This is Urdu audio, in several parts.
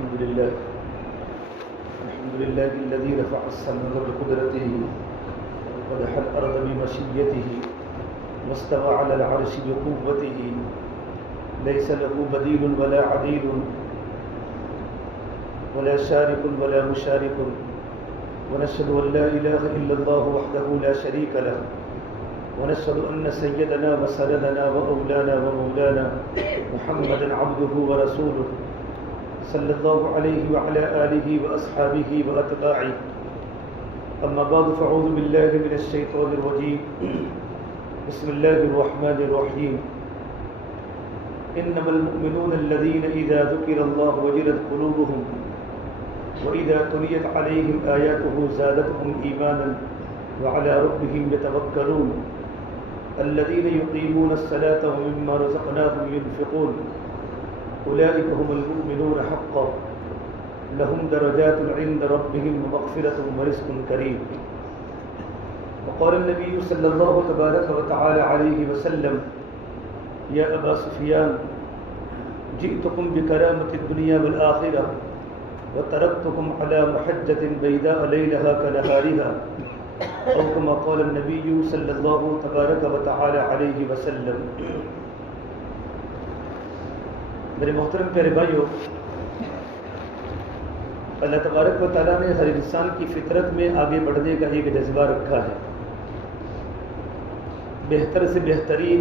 الحمد لله الذي رفع السماء بقدرته ومدح الأرض بمشيته واستوى على العرش بقوته ليس له بديل ولا عديل ولا شارك ولا مشارك ونشهد أن لا إله إلا الله وحده لا شريك له ونشهد أن سيدنا وسندنا وأولانا ومولانا محمدا عبده ورسوله صلى الله عليه وعلى آله وأصحابه وأتباعه أما بعد فأعوذ بالله من الشيطان الرجيم بسم الله الرحمن الرحيم إنما المؤمنون الذين إذا ذكر الله وجلت قلوبهم وإذا تليت عليهم آياته زادتهم إيمانا وعلى ربهم يتوكلون الذين يقيمون الصلاة ومما رزقناهم ينفقون أولئك هم المؤمنون حقا لهم درجات عند ربهم ومغفرة ورزق كريم. وقال النبي صلى الله تبارك وتعالى عليه وسلم يا أبا سفيان جئتكم بكرامة الدنيا والآخرة وتركتكم على محجة بيداء ليلها كنهارها أو كما قال النبي صلى الله تبارك وتعالى عليه وسلم. میرے محترم پیارے بھائیو، اللہ تبارک و تعالیٰ نے ہر انسان کی فطرت میں آگے بڑھنے کا ایک جذبہ رکھا ہے. بہتر سے بہترین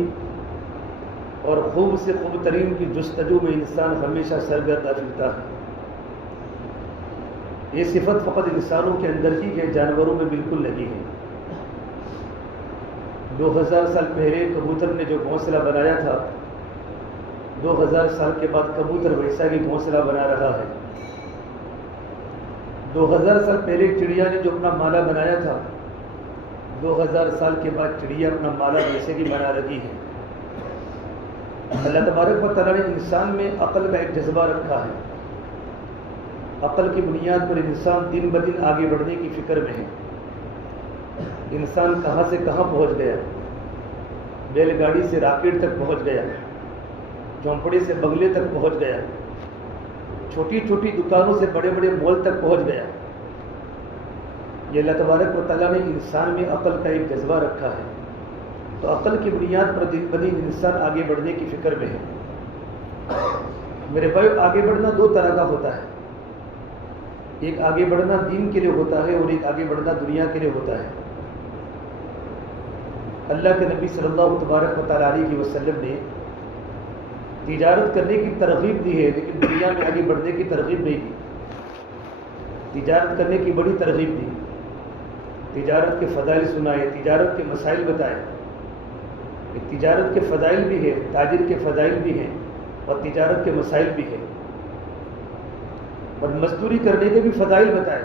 اور خوب سے خوب ترین کی جستجو میں انسان ہمیشہ سرگردہ پھرتا ہے. یہ صفت فقط انسانوں کے اندر ہی ہے، جانوروں میں بالکل نہیں ہے. 2000 سال پہلے کبوتر نے جو گھونسلہ بنایا تھا، 2000 سال کے بعد کبوتر ویسا ہی گھونسلہ بنا رہا ہے. 2000 سال پہلے چڑیا نے جو اپنا مالا بنایا تھا، 2000 سال کے بعد چڑیا اپنا مالا ویسے ہی بنا رہی ہے. اللہ تبارک و تعالیٰ نے انسان میں عقل کا ایک جذبہ رکھا ہے. عقل کی بنیاد پر انسان دن بدن آگے بڑھنے کی فکر میں ہے. انسان کہاں سے کہاں پہنچ گیا، بیل گاڑی سے راکٹ تک پہنچ گیا، جھونپڑی سے بنگلے تک پہنچ گیا، چھوٹی چھوٹی دکانوں سے بڑے بڑے مال تک پہنچ گیا. یہ اللہ تبارک و تعالیٰ نے انسان میں عقل کا ایک جذبہ رکھا ہے. تو عقل کی بنیاد پر دن بدن انسان آگے بڑھنے کی فکر میں ہے. میرے بھائی، آگے بڑھنا دو طرح کا ہوتا ہے. ایک آگے بڑھنا دین کے لیے ہوتا ہے اور ایک آگے بڑھنا دنیا کے لیے ہوتا ہے. اللہ کے نبی صلی اللہ تبارک و تعالیٰ علیہ وسلم نے تجارت کرنے کی ترغیب دی ہے، لیکن دنیا میں آگے بڑھنے کی ترغیب نہیں دی. تجارت کرنے کی بڑی ترغیب دی، تجارت کے فضائل سنائے، تجارت کے مسائل بتائے. تجارت کے فضائل بھی ہے، تاجر کے فضائل بھی ہیں اور تجارت کے مسائل بھی ہیں. اور مزدوری کرنے کے بھی فضائل بتائے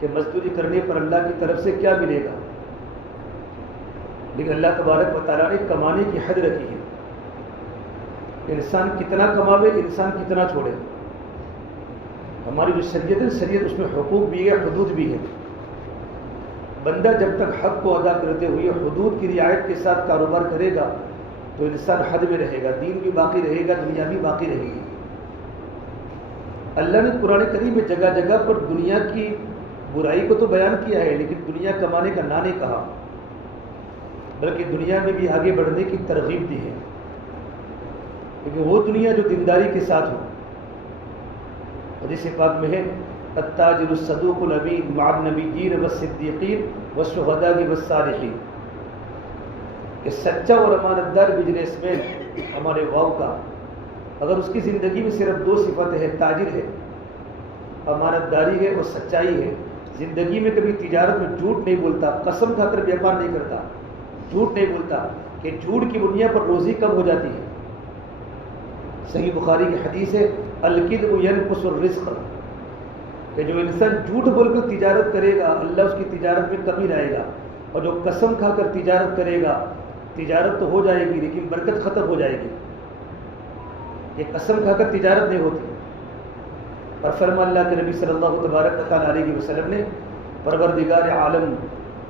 کہ مزدوری کرنے پر اللہ کی طرف سے کیا ملے گا. لیکن اللہ تبارک و تعالیٰ نے کمانے کی حد رکھی ہے. انسان کتنا کماوے، انسان کتنا چھوڑے. ہماری جو شریعت ہے، شریعت اس میں حقوق بھی ہے، حدود بھی ہے. بندہ جب تک حق کو ادا کرتے ہوئے حدود کی رعایت کے ساتھ کاروبار کرے گا تو انسان حد میں رہے گا، دین بھی باقی رہے گا، دنیا بھی باقی رہے گی. اللہ نے قرآن کریم میں جگہ جگہ پر دنیا کی برائی کو تو بیان کیا ہے، لیکن دنیا کمانے کا نہ نہیں کہا، بلکہ دنیا میں بھی آگے بڑھنے کی ترغیب دی ہے. لیکن وہ دنیا جو دینداری کے ساتھ ہو. حدیث پاک میں ہے التاجر الصدوق الامین مع النبیین والصدیقین والشہداء والصالحین، کہ سچا اور امانت دار بزنس مین ہمارے واؤ کا، اگر اس کی زندگی میں صرف دو صفت ہے، تاجر ہے، امانت داری ہے اور سچائی ہے، زندگی میں کبھی تجارت میں جھوٹ نہیں بولتا، قسم کھا کر بیان نہیں کرتا، جھوٹ نہیں بولتا، کہ جھوٹ کی بنیاد پر روزی کم ہو جاتی ہے. صحیح بخاری کی حدیث ہے الکذب ینقص الرزق، کہ جو انسان جھوٹ بول کر تجارت کرے گا اللہ اس کی تجارت میں کمی لائے گا، اور جو قسم کھا کر تجارت کرے گا تجارت تو ہو جائے گی لیکن برکت ختم ہو جائے گی. یہ قسم کھا کر تجارت نہیں ہوتی. اور فرما اللہ کے نبی صلی اللہ تبارک تعالیٰ علیہ وسلم نے پروردگار عالم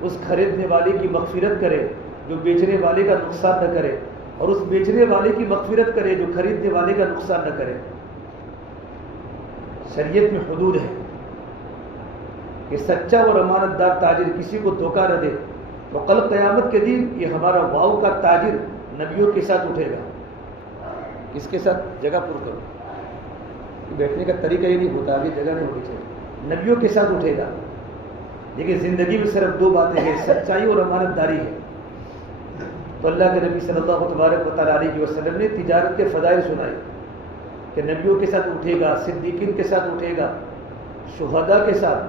اس خریدنے والے کی مغفرت کرے جو بیچنے والے کا نقصان نہ کرے، اور اس بیچنے والے کی مغفرت کرے جو خریدنے والے کا نقصان نہ کرے. شریعت میں حدود ہے کہ سچا اور امانت دار تاجر کسی کو دھوکہ نہ دے تو کل قیامت کے دن یہ ہمارا واؤ کا تاجر نبیوں کے ساتھ اٹھے گا. کس کے ساتھ؟ جگہ پر کرو، بیٹھنے کا طریقہ یہ نہیں ہوتا، آگے جگہ نہیں ہونی چاہیے. نبیوں کے ساتھ اٹھے گا. لیکن زندگی میں صرف دو باتیں ہیں، سچائی اور امانت داری ہے. تو اللہ کے نبی صلی اللہ تبارک و تعالیٰ علیہ وسلم نے تجارت کے فضائل سنائے کہ نبیوں کے ساتھ اٹھے گا، صدیقین کے ساتھ اٹھے گا، شہداء کے ساتھ.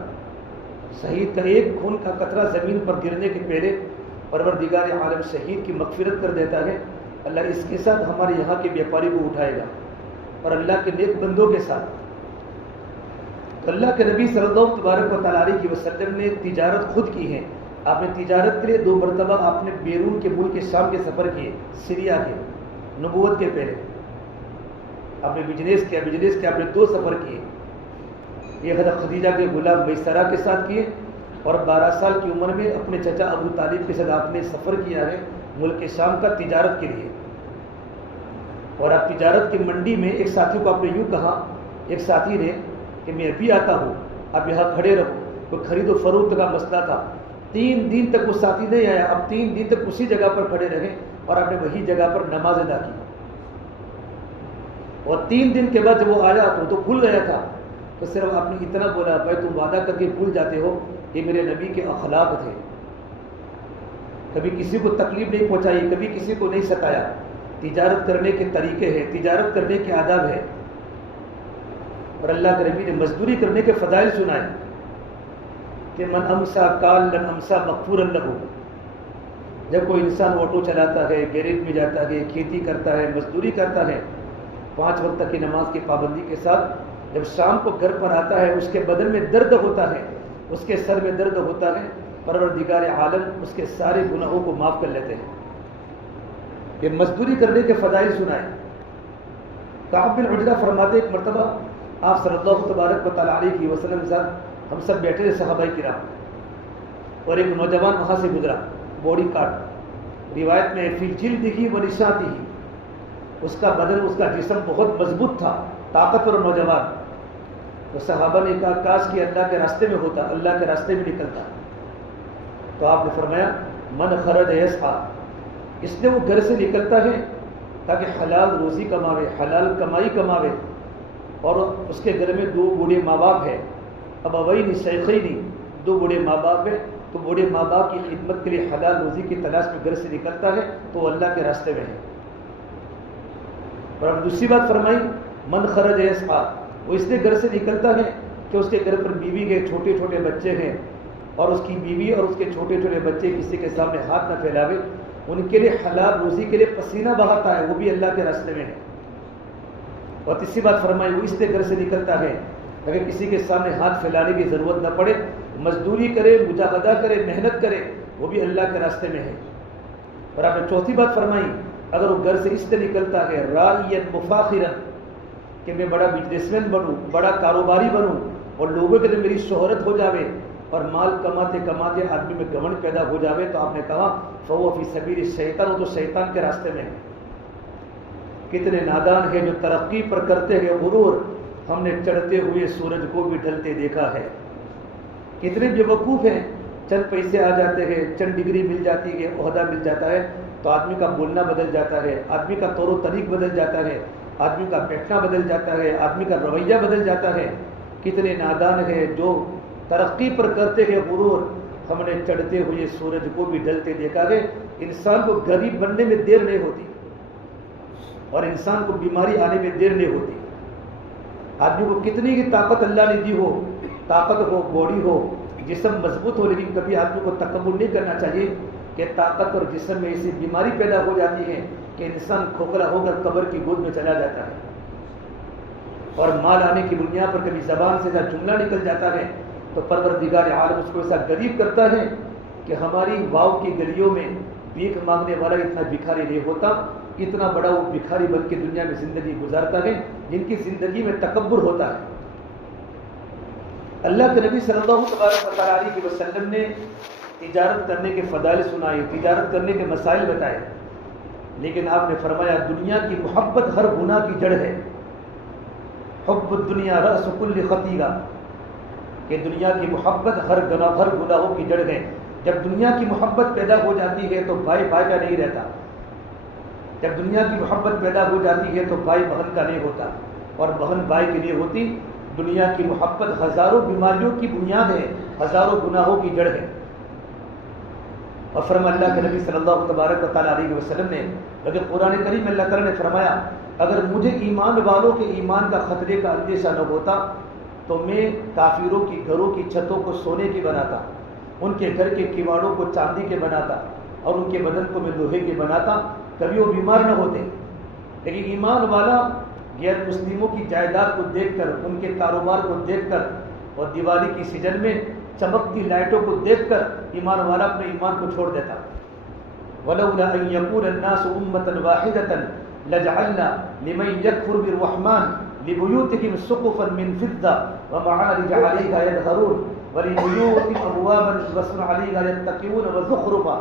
شہید کا ایک خون کا قطرہ زمین پر گرنے کے پہلے پروردگار عالم شہید کی مغفرت کر دیتا ہے. اللہ اس کے ساتھ ہمارے یہاں کے بیپاری کو اٹھائے گا اور اللہ کے نیک بندوں کے ساتھ. تو اللہ کے نبی صلی اللہ تبارک و تعالیٰ علیہ وسلم نے تجارت خود کی ہے. آپ نے تجارت کے لیے 2 مرتبہ آپ نے بیرون کے ملک شام کے سفر کیے، سیریا کے، نبوت کے پہلے آپ نے بزنس کیا آپ نے 2 سفر کیے. یہ حضرت خدیجہ کے غلام میسرہ کے ساتھ کیے اور 12 سال کی عمر میں اپنے چچا ابو طالب کے ساتھ آپ نے سفر کیا ہے ملک شام کا تجارت کے لیے. اور آپ تجارت کی منڈی میں ایک ساتھی کو آپ نے یوں کہا، ایک ساتھی نے کہ میں ابھی آتا ہوں، آپ یہاں کھڑے رہو. کوئی خرید و فروخت کا مسئلہ تھا. 3 دن تک وہ ساتھی نہیں آیا. اب 3 دن تک اسی جگہ پر کھڑے رہے اور آپ نے وہی جگہ پر نماز ادا کی. اور 3 دن کے بعد جب وہ آیا تو بھول گیا تھا. تو صرف آپ نے اتنا بولا، بھائی تم وعدہ کر کے بھول جاتے ہو، یہ میرے نبی کے اخلاق تھے. کبھی کسی کو تکلیف نہیں پہنچائی، کبھی کسی کو نہیں ستایا. تجارت کرنے کے طریقے ہیں، تجارت کرنے کے آداب ہے. اور اللہ کے نبی نے مزدوری کرنے کے فضائل سنائے کہ من امسا کال لن امسا مغفورا لہ. جب کوئی انسان آٹو چلاتا ہے، گیریج میں جاتا ہے، کھیتی کرتا ہے، مزدوری کرتا ہے، 5 وقت کی نماز کی پابندی کے ساتھ، جب شام کو گھر پر آتا ہے اس کے بدن میں درد ہوتا ہے، اس کے سر میں درد ہوتا ہے، پروردگار عالم اس کے سارے گناہوں کو معاف کر لیتے ہیں. یہ مزدوری کرنے کے فضائل سنائے. کعب بن عجرہ فرماتے ایک مرتبہ آپ صلی اللہ تبارک و تعالیٰ علیہ وسلم کے ساتھ ہم سب بیٹھے تھے صحابہ کرام، اور ایک نوجوان وہاں سے گزرا، باڈی کارڈ روایت میں فی جلدہ و نشاطہ، اس کا بدن، اس کا جسم بہت مضبوط تھا، طاقتور نوجوان. تو صحابہ نے کہا کاش کہ اللہ کے راستے میں ہوتا، اللہ کے راستے میں نکلتا. تو آپ نے فرمایا من خرج یسعی، اس لیے وہ گھر سے نکلتا ہے تاکہ حلال روزی کماوے، حلال کمائی کماوے. اور اس کے گھر میں 2 بوڑھے ماں باپ ہیں، ابوین شیخین، 2 بوڑھے ماں باپ ہیں. تو بوڑھے ماں باپ کی خدمت کے لیے حلال روزی کی تلاش میں گھر سے نکلتا ہے تو وہ اللہ کے راستے میں ہے. اور اب دوسری بات فرمائی من خرج یسعی، وہ اس لیے گھر سے نکلتا ہے کہ اس کے گھر پر بیوی کے چھوٹے چھوٹے بچے ہیں، اور اس کی بیوی اور اس کے چھوٹے چھوٹے بچے کسی کے سامنے ہاتھ نہ پھیلاوے. ان کے لیے حلال روزی کے لیے پسینہ بہاتا ہے، وہ بھی اللہ کے راستے میں ہے. اور تیسری بات فرمائی وہ اس لیے گھر سے نکلتا ہے اگر کسی کے سامنے ہاتھ پھیلانے کی ضرورت نہ پڑے، مزدوری کرے، مجاہدہ کرے، محنت کرے، وہ بھی اللہ کے راستے میں ہے. اور آپ نے چوتھی بات فرمائی اگر وہ گھر سے اس لیے نکلتا ہے راعیا مفاخرا، کہ میں بڑا بزنس مین بنوں، بڑا کاروباری بنوں اور لوگوں کے لیے میری شہرت ہو جاوے اور مال کماتے کماتے آدمی میں گھمنڈ پیدا ہو جاوے، تو آپ نے کہا فہو فی سبیل الشیطان، وہ تو شیطان کے راستے میں ہے. کتنے نادان ہیں جو ترقی پر کرتے ہیں غرور، ہم نے چڑھتے ہوئے سورج کو بھی ڈھلتے دیکھا ہے. کتنے بے وقوف ہیں، چند پیسے آ جاتے ہیں، چند ڈگری مل جاتی ہے، عہدہ مل جاتا ہے تو آدمی کا بولنا بدل جاتا ہے، آدمی کا طور و طریق بدل جاتا ہے، آدمی کا بیٹھنا بدل جاتا ہے، آدمی کا رویہ بدل جاتا ہے. کتنے نادان ہیں جو ترقی پر کرتے ہیں غرور، ہم نے چڑھتے ہوئے سورج کو بھی ڈھلتے دیکھا ہے. انسان کو غریب بننے میں دیر نہیں ہوتی اور انسان کو بیماری آنے میں دیر نہیں ہوتی. آدمی کو کتنی ہی طاقت اللہ نے دی ہو، طاقت ہو، باڈی ہو، جسم مضبوط ہو، لیکن کبھی آدمی کو تکبر نہیں کرنا چاہیے کہ طاقت اور جسم میں ایسی بیماری پیدا ہو جاتی ہے کہ انسان کھوکھلا ہو کر قبر کی گود میں چلا جاتا ہے. اور مال آنے کی بنیاد پر کبھی زبان سے ایسا جملہ نکل جاتا ہے تو پروردگار عالم اس کو ایسا غریب کرتا ہے کہ ہماری واؤ کی گلیوں میں بھیک مانگنے والا اتنا بھکاری نہیں ہوتا. اتنا بڑا وہ بھکاری بن کے دنیا میں زندگی گزارتا ہے جن کی زندگی میں تکبر ہوتا ہے. اللہ کے نبی صلی اللہ علیہ وسلم نے تجارت کرنے کے فضائل سنائے، تجارت کرنے کے مسائل بتائے، لیکن آپ نے فرمایا دنیا کی محبت ہر گناہ کی جڑ ہے. حب الدنیا رأس کل خطیئہ، کہ دنیا کی محبت ہر گناہوں کی جڑ ہے۔ جب دنیا کی محبت پیدا ہو جاتی ہے تو بھائی بھائی کا نہیں رہتا، جب دنیا کی محبت پیدا ہو جاتی ہے تو بھائی بہن کا نہیں ہوتا، اور بہن بھائی کے لیے ہوتی۔ دنیا کی محبت ہزاروں بیماریوں کی بنیاد ہے، ہزاروں گناہوں کی جڑ ہے۔ اور فرما اللہ کے نبی صلی اللہ تبارک و تعالیٰ علیہ وسلم نے، اگر قرآن کریم میں اللہ تعالیٰ نے فرمایا اگر مجھے ایمان والوں کے ایمان کا خطرے کا اندیشہ نہ ہوتا تو میں کافروں کی گھروں کی چھتوں کو سونے کی بناتا، ان کے گھر کے کیواڑوں کو چاندی کے بناتا، اور ان کے بدن کو میں لوہے کے بناتا، کبھی وہ بیمار نہ ہوتے۔ لیکن ایمان والا غیر مسلموں کی جائیداد کو دیکھ کر، ان کے کاروبار کو دیکھ کر، اور دیوالی کی سیزن میں چمکتی لائٹوں کو دیکھ کر ایمان والا اپنے ایمان کو چھوڑ دیتا۔ وَلَوْلَا أَن يَكُونَ النَّاسُ أُمَّةً وَاحِدَةً لَجَعَلْنَا لِمَن يَكْفُرُ بِالرَّحْمَنِ لِبُيُوتِهِمْ سُقُفًا مِّن فِضَّةٍ وَمَعَارِجَ عَلَيْهَا يَظْهَرُونَ وَلِبُيُوتِهِمْ أَبْوَابًا وَسُرُرًا عَلَيْهَا يَتَّكِئُونَ وَزُخْرُفًا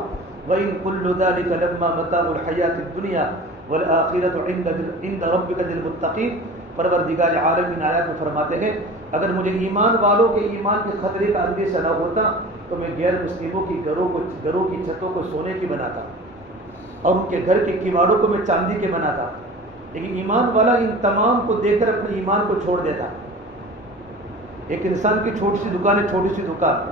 وَإِن كُلُّ ذَلِكَ لَمَّا مَتَاعُ الْحَيَاةِ الدُّنْيَا وَالْآخِرَةُ عِندَ رَبِّكَ لِلْمُتَّقِينَ۔ پروردگار عالم ان آیات میں فرماتے ہیں اگر مجھے ایمان والوں کے ایمان کے خطرے کا اندیشہ نہ ہوتا تو میں غیر مسلموں کی گھروں کی چھتوں کو سونے کی بناتا، اور ان کے گھر کے کیواڑوں کو میں چاندی کے بناتا۔ لیکن ایمان والا ان تمام کو دیکھ کر اپنے ایمان کو چھوڑ دیتا۔ ایک انسان کی چھوٹی سی دکان ہے، چھوٹی سی دکان،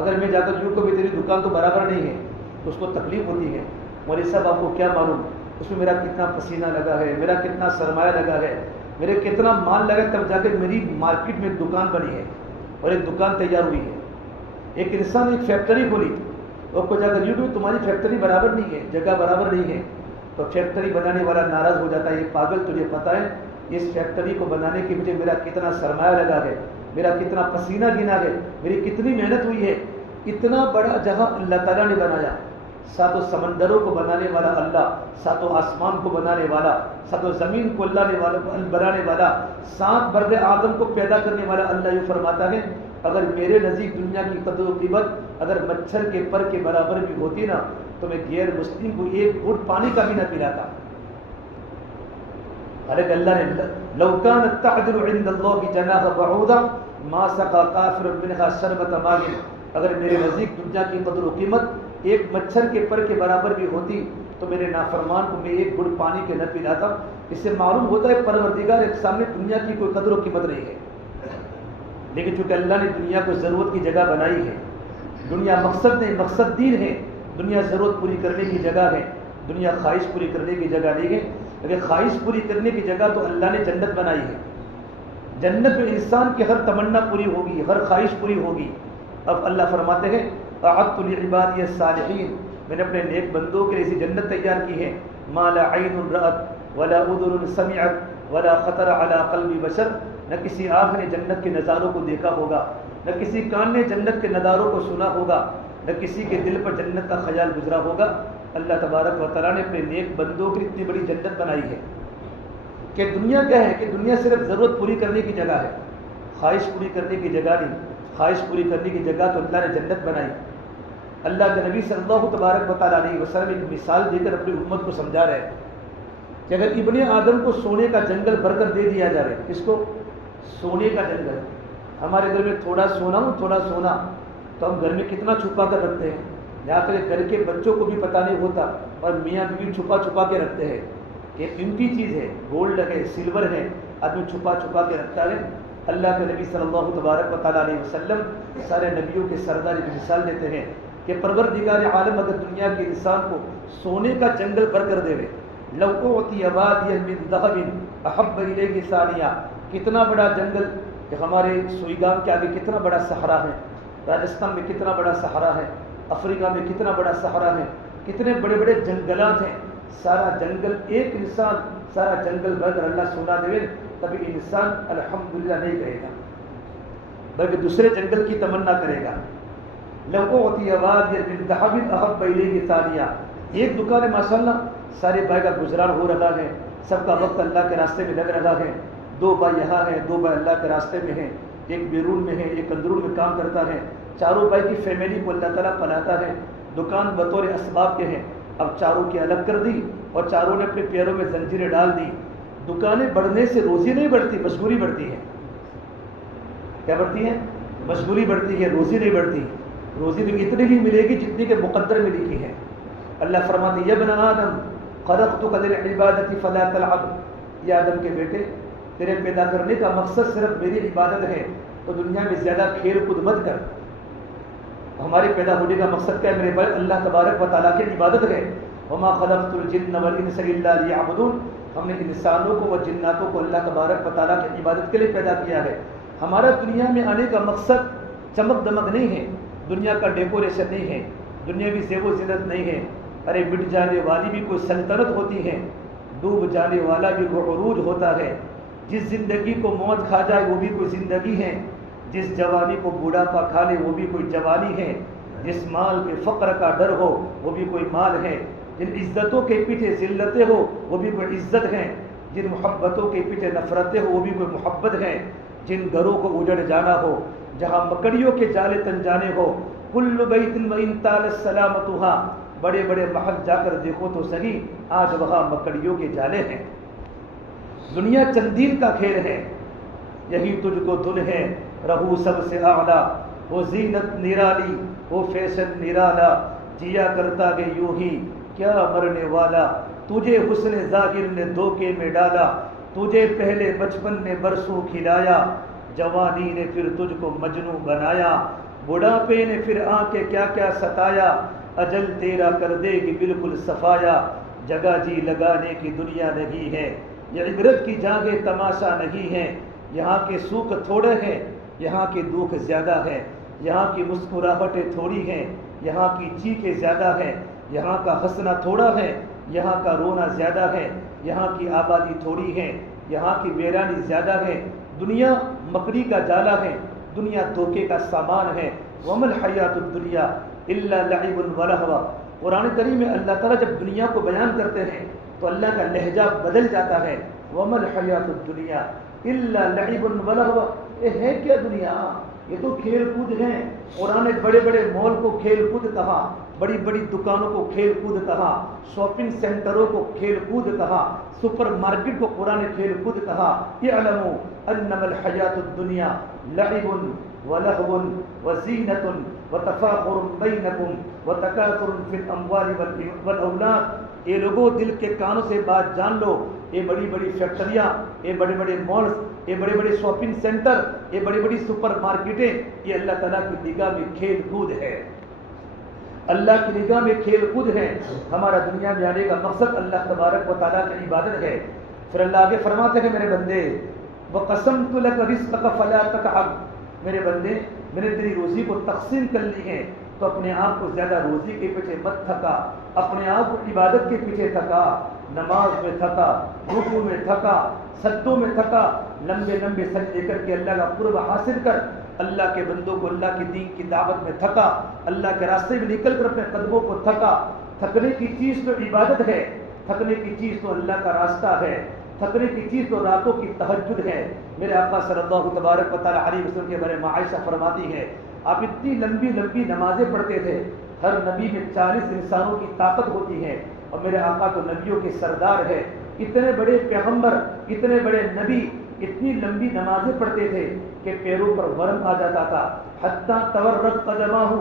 اگر میں جا کر یوں کہ تیری دکان تو برابر نہیں ہے تو اس کو تکلیف ہوتی ہے، مولوی صاحب آپ کو کیا معلوم اس میں میرا کتنا پسینہ لگا ہے، میرا کتنا سرمایہ لگا ہے، میرے کتنا مال لگا، تب جا کے میری مارکیٹ میں ایک دکان بنی ہے اور ایک دکان تیار ہوئی ہے۔ ایک انسان ایک فیکٹری کھولی، اور کو جا کر یوں کہ تمہاری فیکٹری برابر نہیں ہے، جگہ برابر نہیں ہے، تو فیکٹری بنانے والا ناراض ہو جاتا ہے، یہ پاگل تجھے پتہ ہے اس فیکٹری کو بنانے کے مجھے میرا کتنا سرمایہ لگا ہے، میرا کتنا پسینہ گنا ہے، میری کتنی محنت ہوئی ہے۔ اتنا بڑا جہاں اللہ تعالیٰ نے بنایا، ساتوں سمندروں کو بنانے والا اللہ، ساتوں آسمان کو بنانے والا، ساتوں زمین کو بنانے والا، 7 بر آدم کو پیدا کرنے والا اللہ یہ فرماتا ہے اگر میرے نزدیک دنیا کی قدر و قیمت اگر مچھر کے پر کے برابر بھی ہوتی نا تو میں غیر مسلم کو ایک گھٹ پانی کا بھی نہ پلاتا۔ حالانکہ اللہ نے لو كانت تعدل عند اللہ جناح بعوضہ ما سقى کافر منها شربة ماء، اگر میرے نزدیک دنیا کی قدر و قیمت ایک مچھر کے پر کے برابر بھی ہوتی تو میرے نافرمان کو میں ایک گھٹ پانی کے نہ پلاتا۔ اس سے معلوم ہوتا ہے پروردگار کے سامنے دنیا کی کوئی قدر و قیمت نہیں ہے۔ لیکن چونکہ اللہ نے دنیا کو ضرورت کی جگہ بنائی ہے، دنیا مقصد نہیں، مقصد دین ہے، دنیا ضرورت پوری کرنے کی جگہ ہے، دنیا خواہش پوری کرنے کی جگہ نہیں ہے۔ لیکن خواہش پوری کرنے کی جگہ تو اللہ نے جنت بنائی ہے، جنت میں انسان کی ہر تمنا پوری ہوگی، ہر خواہش پوری ہوگی۔ اب اللہ فرماتے ہیں اعدت لعبادی الصالحین، میں نے اپنے نیک بندوں کے لیے ایسی جنت تیار کی ہے ما لا عین رأت ولا اذن سمعت ولا خطر علی قلب بشر، نہ کسی آنکھ نے جنت کے نظاروں کو دیکھا ہوگا، نہ کسی کان نے جنت کے نظاروں کو سنا ہوگا، نہ کسی کے دل پر جنت کا خیال گزرا ہوگا۔ اللہ تبارک و تعالیٰ نے اپنے نیک بندوں کی اتنی بڑی جنت بنائی ہے کہ دنیا کیا ہے کہ دنیا صرف ضرورت پوری کرنے کی جگہ ہے، خواہش پوری کرنے کی جگہ نہیں۔ خواہش پوری کرنے کی جگہ تو اللہ نے جنت بنائی۔ اللہ کے نبی صلی اللہ تبارک و تعالیٰ علیہ وسلم ایک مثال دے کر اپنی امت کو سمجھا رہے ہیں کہ اگر ابن آدم کو سونے کا جنگل بھر کر دے دیا جائے، اس کو سونے کا جنگل، ہمارے گھر میں تھوڑا سونا تو ہم گھر میں کتنا چھپا کر رکھتے ہیں، یہاں تک گھر کے بچوں کو بھی پتہ نہیں ہوتا، اور میاں بیوی چھپا کے رکھتے ہیں کہ قیمتی چیز ہے، گولڈ ہے، سلور ہے، آدمی چھپا کے رکھتا ہے۔ اللہ کے نبی صلی اللہ تبارک و تعالیٰ علیہ وسلم سارے نبیوں کے سردار کی مثال دیتے ہیں کہ پروردگار عالم اگر دنیا کے انسان کو سونے کا جنگل بھر کر دے لو اعطی وادیا من ذهب احب الیہ ثانیہ، کتنا بڑا جنگل کہ ہمارے سوئیگام کے آگے کتنا بڑا صحرا ہے، راجستھان میں کتنا بڑا صحرا ہے، افریقہ میں کتنا بڑا صحرا ہے، کتنے بڑے بڑے جنگلات ہیں، سارا جنگل ایک انسان سارا جنگل بھر کر اللہ سونا دے تبھی انسان الحمدللہ نہیں کہے گا، بلکہ دوسرے جنگل کی تمنا کرے گا۔ لو اعطی وادیا من ذهب احب الیہ ثانیہ، ایک دکان ہے ماشاءاللہ سارے بھائی کا گزران ہو رہا ہے، سب کا وقت اللہ کے راستے میں لگ رہا ہے، 2 بھائی یہاں ہیں، 2 بھائی اللہ کے راستے میں ہیں، ایک بیرون میں ہے، ایک اندرون میں کام کرتا ہے، چاروں بھائی کی فیملی کو اللہ تعالیٰ پلاتا ہے، دکان بطور اسباب کے ہیں، اب چاروں کی الگ کر دی اور چاروں نے اپنے پیروں میں زنجیریں ڈال دی، دکانیں بڑھنے سے روزی نہیں بڑھتی، مجبوری بڑھتی ہے۔ کیا بڑھتی ہے؟ مجبوری بڑھتی ہے، روزی نہیں بڑھتی۔ روزی بھی اتنی ہی ملے گی جتنی کہ مقدر میں لکھی ہے۔ اللہ فرماتے یا ابن آدم خلقتک للعبادۃ فلا تلعب، یہ آدم کے بیٹے تیرے پیدا کرنے کا مقصد صرف میری عبادت ہے، تو دنیا میں زیادہ کھیل کود مت کر۔ ہمارے پیدا ہونے کا مقصد کیا ہے میرے بھائی؟ اللہ تبارک و تعالیٰ کی عبادت ہے۔ وما خلقت الجن والانس الا لیعبدون، ہم نے انسانوں کو و جناتوں کو اللہ تبارک و تعالیٰ کی عبادت کے لیے پیدا کیا ہے۔ ہمارا دنیا میں آنے کا مقصد چمک دمک نہیں ہے، دنیا کا ڈیکوریشن نہیں ہے، دنیاوی زیب و زینت نہیں ہے۔ ارے مٹ جانے والی بھی کوئی سلطنت ہوتی ہے، ڈوب جانے والا بھی کوئی عروج ہوتا ہے۔ جس زندگی کو موت کھا جائے وہ بھی کوئی زندگی ہے، جس جوانی کو بوڑھاپا کھا لے وہ بھی کوئی جوانی ہے، جس مال پہ فقر کا ڈر ہو وہ بھی کوئی مال ہے، جن عزتوں کے پیچھے ذلتیں ہو وہ بھی کوئی عزت ہے، جن محبتوں کے پیچھے نفرتیں ہو وہ بھی کوئی محبت ہے، جن گھروں کو اجڑ جانا ہو، جہاں مکڑیوں کے جالے تن جانے ہو۔ کل بیت وان طالت سلامتها، بڑے بڑے محل جا کر دیکھو تو صحیح، آج وہاں مکڑیوں کے جالے ہیں۔ دنیا چندین کا کھیل ہے، یہی تجھ کو دل ہے رہو سب سے اعلیٰ، وہ زینت نرالی وہ فیشن نرالا، جیا کرتا گے یوں ہی کیا مرنے والا، تجھے حسن ظاہر نے دھوکے میں ڈالا، تجھے پہلے بچپن نے برسوں کھلایا، جوانی نے پھر تجھ کو مجنوں بنایا، بڑھاپے نے پھر آنکھیں کیا کیا ستایا، اجل تیرا کر دے گی بالکل صفایا، جگہ جی لگانے کی دنیا نہیں ہے، یہ عبرت کی جاگے تماشا نہیں ہے، یہاں کے سوکھ تھوڑے ہیں یہاں کے دکھ زیادہ ہے، یہاں کی مسکراہٹیں تھوڑی ہیں یہاں کی چیخیں زیادہ ہیں، یہاں کا ہنسنا تھوڑا ہے یہاں کا رونا زیادہ ہے، یہاں کی آبادی تھوڑی ہے یہاں کی ویرانی زیادہ ہے، دنیا مکڑی کا جالا ہے، دنیا دھوکے کا سامان ہے۔ وَمَا الْحَيَاةُ الدُّنْيَا إِلَّا لَعِبٌ وَلَهْوٌ، قرآن کریم میں اللہ تعالیٰ جب دنیا کو بیان کرتے ہیں تو اللہ کا لہجہ بدل جاتا ہے۔ وَمَا الْحَيَاةُ الدُّنْيَا إِلَّا لَعِبٌ وَلَهْوٌ، یہ ہے کیا دنیا؟ یہ تو کھیل کود ہیں۔ قرآن نے بڑے بڑے مال کو کھیل کود کہا، بڑی بڑی دکانوں کو کھیل کود کہا، شاپنگ سینٹروں کو کھیل کود کہا، سپر مارکیٹ کو قرآن نے کھیل کود کہا۔ اعلموا انما الحیاۃ الدنیا لعب ولہو وزینۃ وتفاخر بینکم وتکاثر فی الاموال والاولاد، یہ لوگوں دل کے کانوں سے بات جان لو، یہ بڑی بڑی فیکٹریاں، یہ بڑے بڑے مالز، یہ بڑے بڑے شاپنگ سینٹر، یہ بڑی بڑی سپر مارکیٹیں، یہ اللہ تعالیٰ کی نگاہ میں کھیل کود ہے، اللہ کی نگاہ میں کھیل کود ہے۔ ہمارا دنیا میں آنے کا مقصد اللہ تبارک و تعالیٰ کی عبادت ہے۔ پھر اللہ آگے فرماتے ہیں میرے بندے وَقَسَمْتُ لَكَ رِزْقَكَ فَلَا تَتَعَبْ، میرے بندے میں نے تیری روزی کو تقسیم کر لی ہے تو اپنے آپ کو زیادہ روزی کے پیچھے مت تھکا، اپنے آپ کو عبادت کے پیچھے تھکا، نماز میں تھکا، رکوع میں تھکا، سجدوں میں تھکا، لمبے لمبے سجدے کر کے اللہ کا قرب حاصل کر، اللہ کے بندوں کو اللہ کے دین کی دعوت میں تھکا، اللہ کے راستے میں نکل کر اپنے قدموں کو تھکا۔ تھکنے کی چیز تو عبادت ہے، تھکنے کی چیز تو اللہ کا راستہ ہے، تھکنے کی چیز تو راتوں کی تہجد ہے۔ میرے آقا صلی اللہ تبارک و تعالیٰ علیہ وسلم کے بارے میں عائشہ فرماتی ہے آپ اتنی لمبی لمبی نمازیں پڑھتے تھے، ہر نبی میں 40 انسانوں کی طاقت ہوتی ہے، اور میرے آقا تو نبیوں کے سردار ہے، اتنے بڑے پیغمبر، اتنے بڑے نبی اتنی لمبی نمازیں پڑھتے تھے کہ پیروں پر ورم آ جاتا تھا، حتیٰ تورت قدماہ،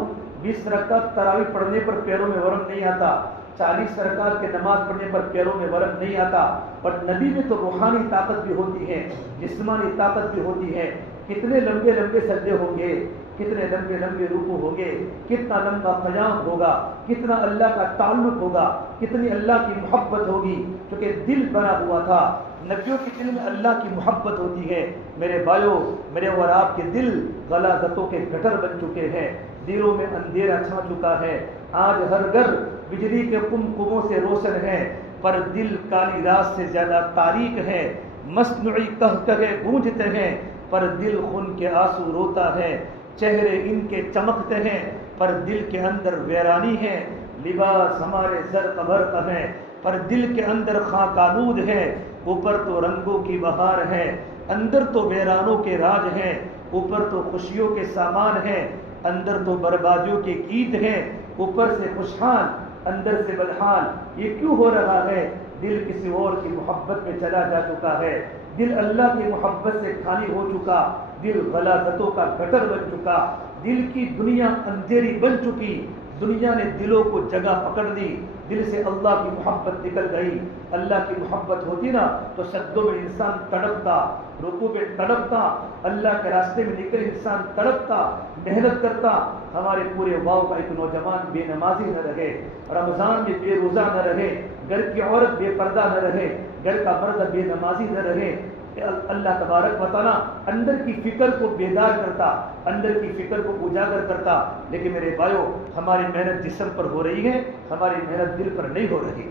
20 رکعت تراویح پڑھنے پر پیروں میں ورم نہیں آتا، 40 رکعت کے نماز پڑھنے پر پیروں میں ورم نہیں آتا۔ اور نبی میں تو روحانی طاقت بھی ہوتی ہے، جسمانی طاقت بھی ہوتی ہے، کتنے لمبے لمبے سجدے ہوں گے، کتنے لمبے لمبے رکوع ہوں گے، کتنا لمبا قیام ہوگا، کتنا اللہ کا تعلق ہوگا، کتنی اللہ کی محبت ہوگی، کیونکہ دل بنا ہوا تھا۔ نبیوں کے دل میں اللہ کی محبت ہوتی ہے۔ میرے بھائیوں، میرے اور آپ کے دل غلاظتوں کے گٹر بن چکے ہیں، دلوں میں اندھیرا چھا چکا ہے۔ آج ہر گھر بجلی کے قمقموں سے روشن ہے، پر دل کالی رات سے زیادہ تاریک ہے۔ مصنوعی قہقہے گونجتے ہیں، پر دل خون کے آنسو روتا ہے۔ چہرے ان کے چمکتے ہیں، پر دل کے اندر ویرانی ہے۔ لباس ہمارے زرق برق ہیں، پر دل کے اندر خاک آلود ہے۔ اوپر تو رنگوں کی بہار ہے، اندر تو ویرانوں کے راج ہیں۔ اوپر تو خوشیوں کے سامان ہیں، اندر تو بربادیوں کے گیت ہیں۔ اوپر سے خوشحال اندر سے بدحال، یہ کیوں ہو رہا ہے؟ دل کسی اور کی محبت میں چلا جا چکا ہے، دل اللہ کی محبت سے خالی ہو چکا، دل غلاظتوں کا گٹر بن چکا، دل کی دنیا اندھیری بن چکی، دنیا نے دلوں کو جگہ پکڑ لی، دل سے اللہ کی محبت نکل گئی۔ اللہ کی محبت ہوتی نا تو سجدوں میں انسان تڑپتا، رکوع میں تڑپتا، اللہ کے راستے میں نکل انسان تڑپتا، محنت کرتا۔ ہمارے پورے واؤ کا ایک نوجوان بے نمازی نہ رہے، رمضان میں بے روزہ نہ رہے، گھر کی عورت بے پردہ نہ رہے، گھر کا مرد بے نمازی نہ رہے۔ اللہ تبارک و تعالیٰ اندر کی فکر کو بیدار کرتا، اندر کی فکر کو اجاگر کرتا۔ لیکن میرے بھائیو، ہماری محنت جسم پر ہو رہی ہے، ہماری محنت دل پر نہیں ہو رہی۔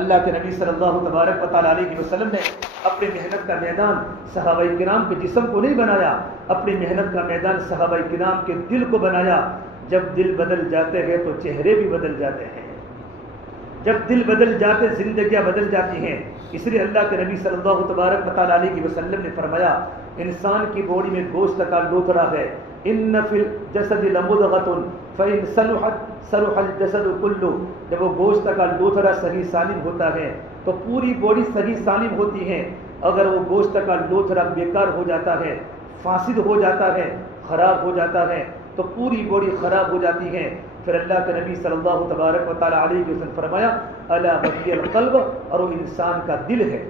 اللہ کے نبی صلی اللہ تبارک و تعالیٰ علیہ وسلم نے اپنی محنت کا میدان صحابہ کرام کے جسم کو نہیں بنایا، اپنی محنت کا میدان صحابہ کرام کے دل کو بنایا۔ جب دل بدل جاتے ہیں تو چہرے بھی بدل جاتے ہیں، جب دل بدل جاتے زندگیاں بدل جاتی ہیں۔ اس لیے اللہ کے نبی صلی اللہ تبارک و تعالیٰ علیہ وسلم نے فرمایا، انسان کی باڈی میں گوشت کا لوتھڑا ہے، ان فی الجسد لمضغۃ فإن صلحت صلح الجسد کلہ، جب وہ گوشت کا لوتھڑا صحیح سالم ہوتا ہے تو پوری باڈی صحیح سالم ہوتی ہے۔ اگر وہ گوشت کا لوتھڑا بیکار ہو جاتا ہے، فاسد ہو جاتا ہے، خراب ہو جاتا ہے تو پوری باڈی خراب ہو جاتی ہے۔ پھر اللہ کے نبی صلی اللہ تبارک و تعالیٰ علیہ وسلم فرمایا، الا وہی القلب، اور وہ انسان کا دل ہے۔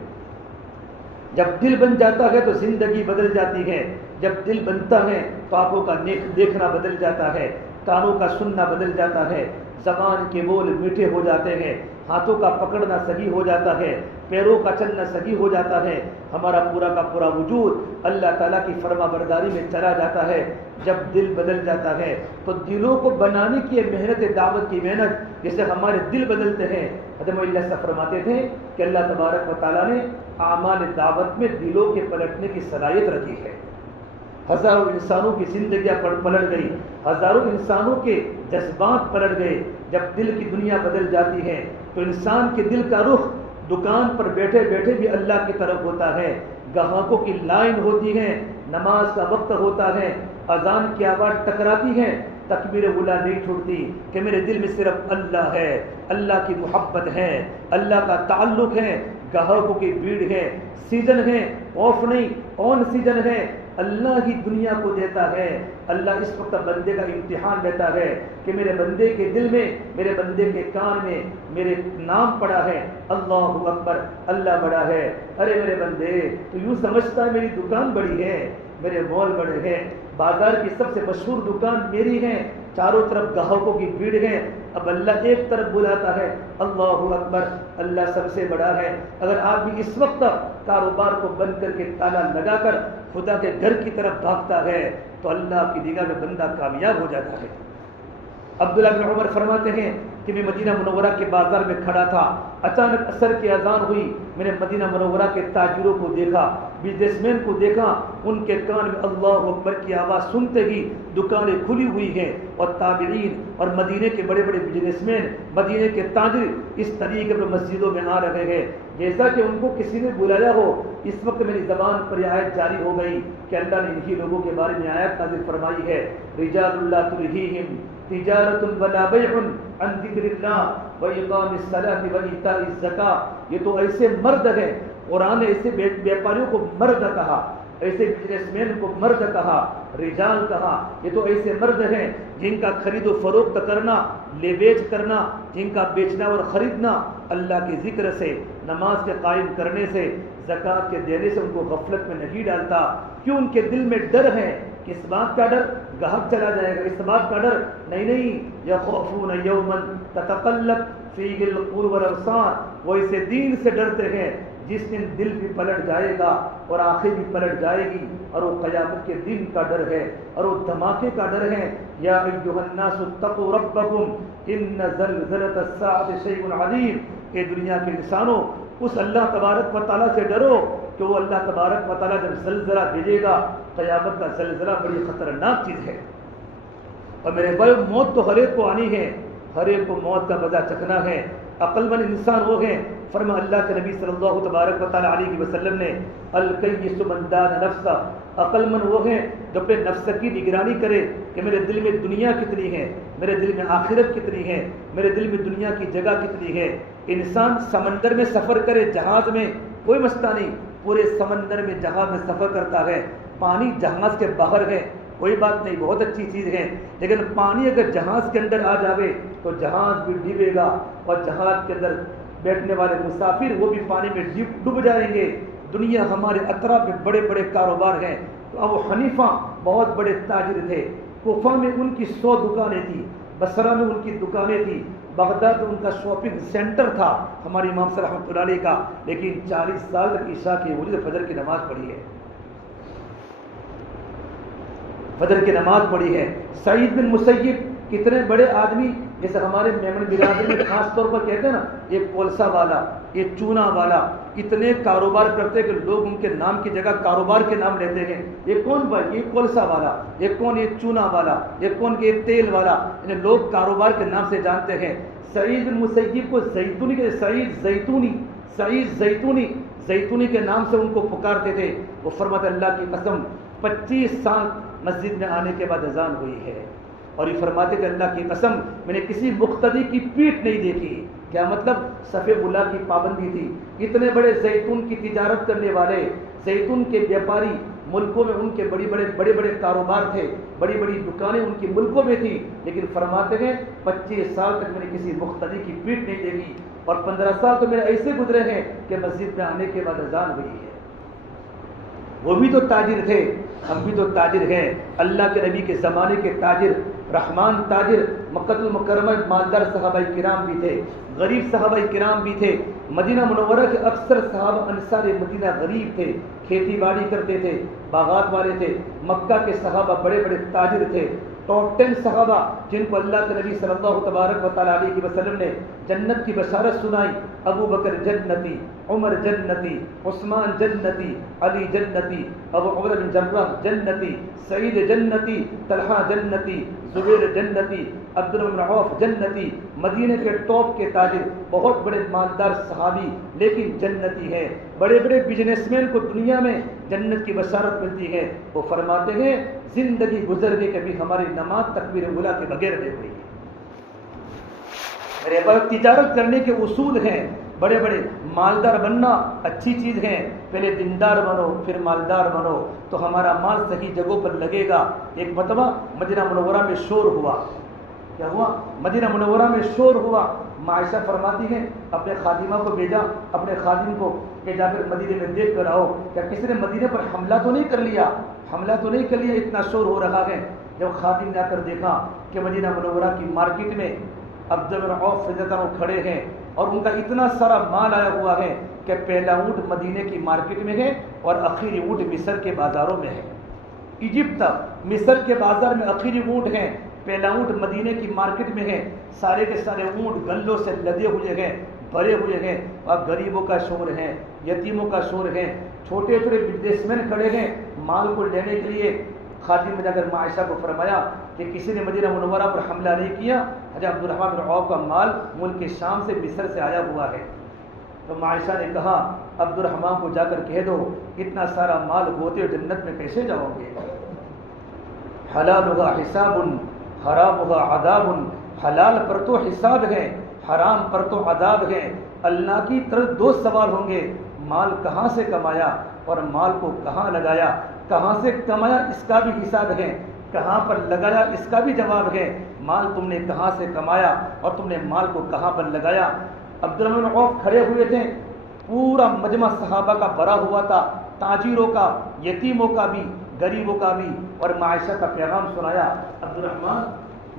جب دل بن جاتا ہے تو زندگی بدل جاتی ہے، جب دل بنتا ہے تو آنکھوں کا دیکھنا بدل جاتا ہے، کانوں کا سننا بدل جاتا ہے، زبان کے بول میٹھے ہو جاتے ہیں، ہاتھوں کا پکڑنا صحیح ہو جاتا ہے، پیروں کا چلنا صحیح ہو جاتا ہے، ہمارا پورا کا پورا وجود اللہ تعالیٰ کی فرما برداری میں چلا جاتا ہے۔ جب دل بدل جاتا ہے تو دلوں کو بنانے کی محنت دعوت کی محنت، جیسے ہمارے دل بدلتے ہیں۔ حضرت اللہ سے فرماتے تھے کہ اللہ تبارک و تعالیٰ نے اعمال دعوت میں دلوں کے پلٹنے کی صلاحیت رکھی ہے۔ ہزاروں انسانوں کی زندگیاں پلٹ گئی، ہزاروں انسانوں کے جذبات پلٹ گئے۔ جب دل کی دنیا بدل جاتی ہے تو انسان کے دل کا رخ دکان پر بیٹھے بیٹھے بھی اللہ کی طرف ہوتا ہے، گاہکوں کی لائن ہوتی ہے، نماز کا وقت ہوتا ہے، اذان کی آواز ٹکراتی ہے، تکبیر اولیٰ نہیں چھوڑتی کہ میرے دل میں صرف اللہ ہے، اللہ کی محبت ہے، اللہ کا تعلق ہے، گاہکوں کی بھیڑ ہے، سیزن ہے، آف نہیں آن سیزن ہے، اللہ ہی دنیا کو دیتا ہے۔ اللہ اس وقت بندے کا امتحان لیتا ہے کہ میرے بندے کے دل میں، میرے بندے کے کان میں میرے نام پڑا ہے، اللہ اکبر، اللہ بڑا ہے۔ ارے میرے بندے، تو یوں سمجھتا ہے میری دکان بڑی ہے، میرے مال بڑے ہیں، بازار کی سب سے مشہور دکان میری ہے، چاروں طرف گاہکوں کی بھیڑ ہے۔ اب اللہ ایک طرف بلاتا ہے، اللہ اکبر، اللہ سب سے بڑا ہے۔ اگر آپ بھی اس وقت کاروبار کو بند کر کے تالا لگا کر خدا کے گھر کی طرف بھاگتا ہے تو اللہ کی نگاہ میں بندہ کامیاب ہو جاتا ہے۔ عبداللہ بن عمر فرماتے ہیں کہ میں مدینہ منورہ کے بازار میں کھڑا تھا، اچانک عصر کی اذان ہوئی، میں نے مدینہ منورہ کے تاجروں کو دیکھا، بزنس مین کو دیکھا، ان کے کان میں اللہ اکبر کی آواز سنتے ہی دکانیں کھلی ہوئی ہیں، اور تابعین اور مدینے کے بڑے بڑے بزنس مین، مدینے کے تاجر اس طریقے پر مسجدوں میں آ رہے ہیں جیسا کہ ان کو کسی نے بلایا ہو۔ اس وقت میری زبان پر یہ آیت جاری ہو گئی کہ اللہ نے انہی لوگوں کے بارے میں آیت نازل فرمائی ہے، رجال لا تلہیہم تجارت ولا بیع عن ذکر اللہ واقام الصلاۃ وایتاء الزکاۃ۔ یہ تو ایسے مرد ہیں، قرآن نے ایسے بیپاریوں کو مرد کہا، ایسے بزنس مین کو مرد کہا، رجال کہا۔ یہ تو ایسے مرد ہیں جن کا خرید و فروخت کرنا، لے بیچ کرنا، جن کا بیچنا اور خریدنا اللہ کے ذکر سے، نماز کے قائم کرنے سے، زکوٰۃ کے دینے سے ان کو غفلت میں نہیں ڈالتا۔ کیوں؟ ان کے دل میں ڈر ہے۔ کس بات کا ڈر؟ گاہک چلا جائے گا، اس بات کا ڈر نہیں۔ یخافون یوما تتقلب فیہ القلوب والابصار، وہ اسے دین سے ڈرتے ہیں جس دن دل بھی پلٹ جائے گا اور آنکھیں بھی پلٹ جائے گی، اور وہ قیامت کے دن کا ڈر ہے، اور وہ دھماکے کا ڈر ہے۔ یا ایھا الناس اتقوا ربکم ان زلزلۃ الساعۃ شیء عظیم، کہ دنیا کے انسانوں اس اللہ تبارک و تعالیٰ سے ڈرو کہ وہ اللہ تبارک و تعالیٰ جب زلزلہ بھیجے گا، قیامت کا زلزلہ بڑی خطرناک چیز ہے۔ اور میرے بھائی، موت تو ہر ایک کو آنی ہے، ہر ایک کو موت کا مزہ چکھنا ہے۔ عقل مند انسان وہ ہیں، فرما اللہ کے نبی صلی اللہ تبارک و تعالیٰ علیہ وسلم نے، الکیس من دان نفسہ، عقل مند وہ ہیں جو اپنے نفس کی نگرانی کرے کہ میرے دل میں دنیا کتنی ہے، میرے دل میں آخرت کتنی ہے، میرے دل میں دنیا کی جگہ کتنی ہے۔ انسان سمندر میں سفر کرے جہاز میں کوئی مسئلہ نہیں، پورے سمندر میں جہاز میں سفر کرتا ہے، پانی جہاز کے باہر ہے کوئی بات نہیں، بہت اچھی چیز ہے، لیکن پانی اگر جہاز کے اندر آ جاوے تو جہاز بھی ڈوبے گا اور جہاز کے اندر بیٹھنے والے مسافر وہ بھی پانی میں ڈوب جائیں گے۔ دنیا ہمارے اطراف میں بڑے بڑے کاروبار ہیں۔ ابو حنیفہ بہت بڑے تاجر تھے، کوفہ میں ان کی 100 دکانیں تھیں، بصرہ میں ان کی دکانیں تھیں، بغداد میں ان کا شاپنگ سینٹر تھا ہمارے امام صاحب رحمۃ اللہ علیہ کا، لیکن 40 سال تک عشاء کی وجود فجر کی نماز پڑھی ہے، فجر کی نماز پڑھی ہے۔ سعید بن مسیب کتنے بڑے آدمی، جیسے ہمارے میمن برادری میں خاص طور پر کہتے ہیں نا یہ کولسا والا، یہ چونا والا، اتنے کاروبار کرتے کہ لوگ ان کے نام کی جگہ کاروبار کے نام لیتے ہیں۔ یہ کون بھائی؟ یہ کولسا والا، یہ کون؟ یہ چونا والا، یہ کون؟ یہ تیل والا، انہیں لوگ کاروبار کے نام سے جانتے ہیں۔ سعید بن مسیب کو زیتونی کے سعید زیتونی کے نام سے ان کو پکارتے تھے۔ وہ فرماتے اللہ کی قسم 25 سال مسجد میں آنے کے بعد اذان ہوئی ہے، اور یہ فرماتے کہ اللہ کی قسم میں نے کسی مقتدی کی پیٹھ نہیں دیکھی۔ کیا مطلب؟ صفے اللہ کی پابندی تھی۔ اتنے بڑے زیتون کی تجارت کرنے والے، زیتون کے بیاپاری، ملکوں میں ان کے بڑے بڑے کاروبار تھے، بڑی بڑی دکانیں ان کی ملکوں میں تھیں، لیکن فرماتے ہیں 25 سال تک میں نے کسی مقتدی کی پیٹھ نہیں دیکھی، اور 15 سال تو میرے ایسے گزرے ہیں کہ مسجد میں آنے کے بعد اذان ہوئی ہے۔ وہ بھی تو تاجر تھے، ہم بھی تو تاجر ہیں۔ اللہ کے نبی کے زمانے کے تاجر، رحمان تاجر، مکہ المکرمہ مالدار صحابہ کرام بھی تھے، غریب صحابہ کرام بھی تھے۔ مدینہ منورہ کے اکثر صحابہ انصار مدینہ غریب تھے، کھیتی باڑی کرتے تھے، باغات والے تھے۔ مکہ کے صحابہ بڑے بڑے تاجر تھے۔ ٹاپ 10 صحابہ جن کو اللہ کے نبی صلی اللہ تبارک و تعالیٰ علیہ وسلم نے جنت کی بشارت سنائی، ابو بکر جنتی، عمر جنتی، عثمان جنتی، علی جنتی، ابو عبیدہ بن جراح جنتی، سعید جنتی، طلحہ جنتی، زبیر جنتی، عبدالرحمن بن عوف جنتی۔ مدینے کے ٹاپ کے تاجر، بہت بڑے مالدار صحابی، لیکن جنتی ہیں۔ بڑے بڑے بزنس مین کو دنیا میں جنت کی بشارت ملتی ہے۔ وہ فرماتے ہیں زندگی گزر گئی کبھی ہماری نماز تکبیر اولیٰ کے بغیر نہیں ہوئی۔ میرے پاس تجارت کرنے کے اصول ہیں، بڑے بڑے مالدار بننا اچھی چیز ہے، پہلے دیندار بنو پھر مالدار بنو تو ہمارا مال صحیح جگہوں پر لگے گا۔ ایک مرتبہ مدینہ منورہ میں شور ہوا، کیا ہوا؟ مدینہ منورہ میں شور ہوا۔ عائشہ فرماتی ہیں اپنے خادمہ کو بھیجا، اپنے خادم کو کہ جا کر مدینے میں دیکھ کر آؤ کیا کسی نے مدینے پر حملہ تو نہیں کر لیا، اتنا شور ہو رہا ہے۔ جب خادم نے آ کر دیکھا کہ مدینہ منورہ کی مارکیٹ میں عبدالرحمن بن عوف رضی اللہ عنہ کھڑے ہیں اور ان کا اتنا سارا مال آیا ہوا ہے کہ پہلا اونٹ مدینے کی مارکیٹ میں ہے اور آخری اونٹ مصر کے بازاروں میں ہے۔ ایجپٹ تک مصر کے بازار میں آخری اونٹ ہیں، پہلا اونٹ مدینے کی مارکیٹ میں ہے۔ سارے کے سارے اونٹ گلوں سے لدے ہوئے ہیں، بھرے ہوئے ہیں، اور غریبوں کا شور ہے، یتیموں کا شور ہے، چھوٹے چھوٹے بزنس مین کھڑے ہیں مال کو لینے کے لیے۔ خادم نے جا کر عائشہ کو فرمایا کہ کسی نے مدینہ منورہ پر حملہ نہیں کیا، حضرت عبدالرحمن بن عوف کا مال ملک شام سے مصر سے آیا ہوا ہے۔ تو عائشہ نے کہا عبدالرحمن کو جا کر کہہ دو اتنا سارا مال ہوتے ہوئے جنت میں کیسے جاؤ گے؟ حلالھا حساب حرامھا عذاب، حلال پر تو حساب ہے، حرام پر تو عذاب ہے۔ اللہ کی طرف 2 سوال ہوں گے، مال کہاں سے کمایا اور مال کو کہاں لگایا۔ کہاں سے کمایا اس کا بھی حساب ہے، کہاں پر لگایا اس کا بھی جواب ہے۔ مال تم نے کہاں سے کمایا اور تم نے مال کو کہاں پر لگایا۔ عبدالرحمن بن عوف کھڑے ہوئے تھے، پورا مجمع صحابہ کا بھرا ہوا تھا، تاجروں کا، یتیموں کا بھی، غریبوں کا بھی، اور عائشہ کا پیغام سنایا۔ عبدالرحمن،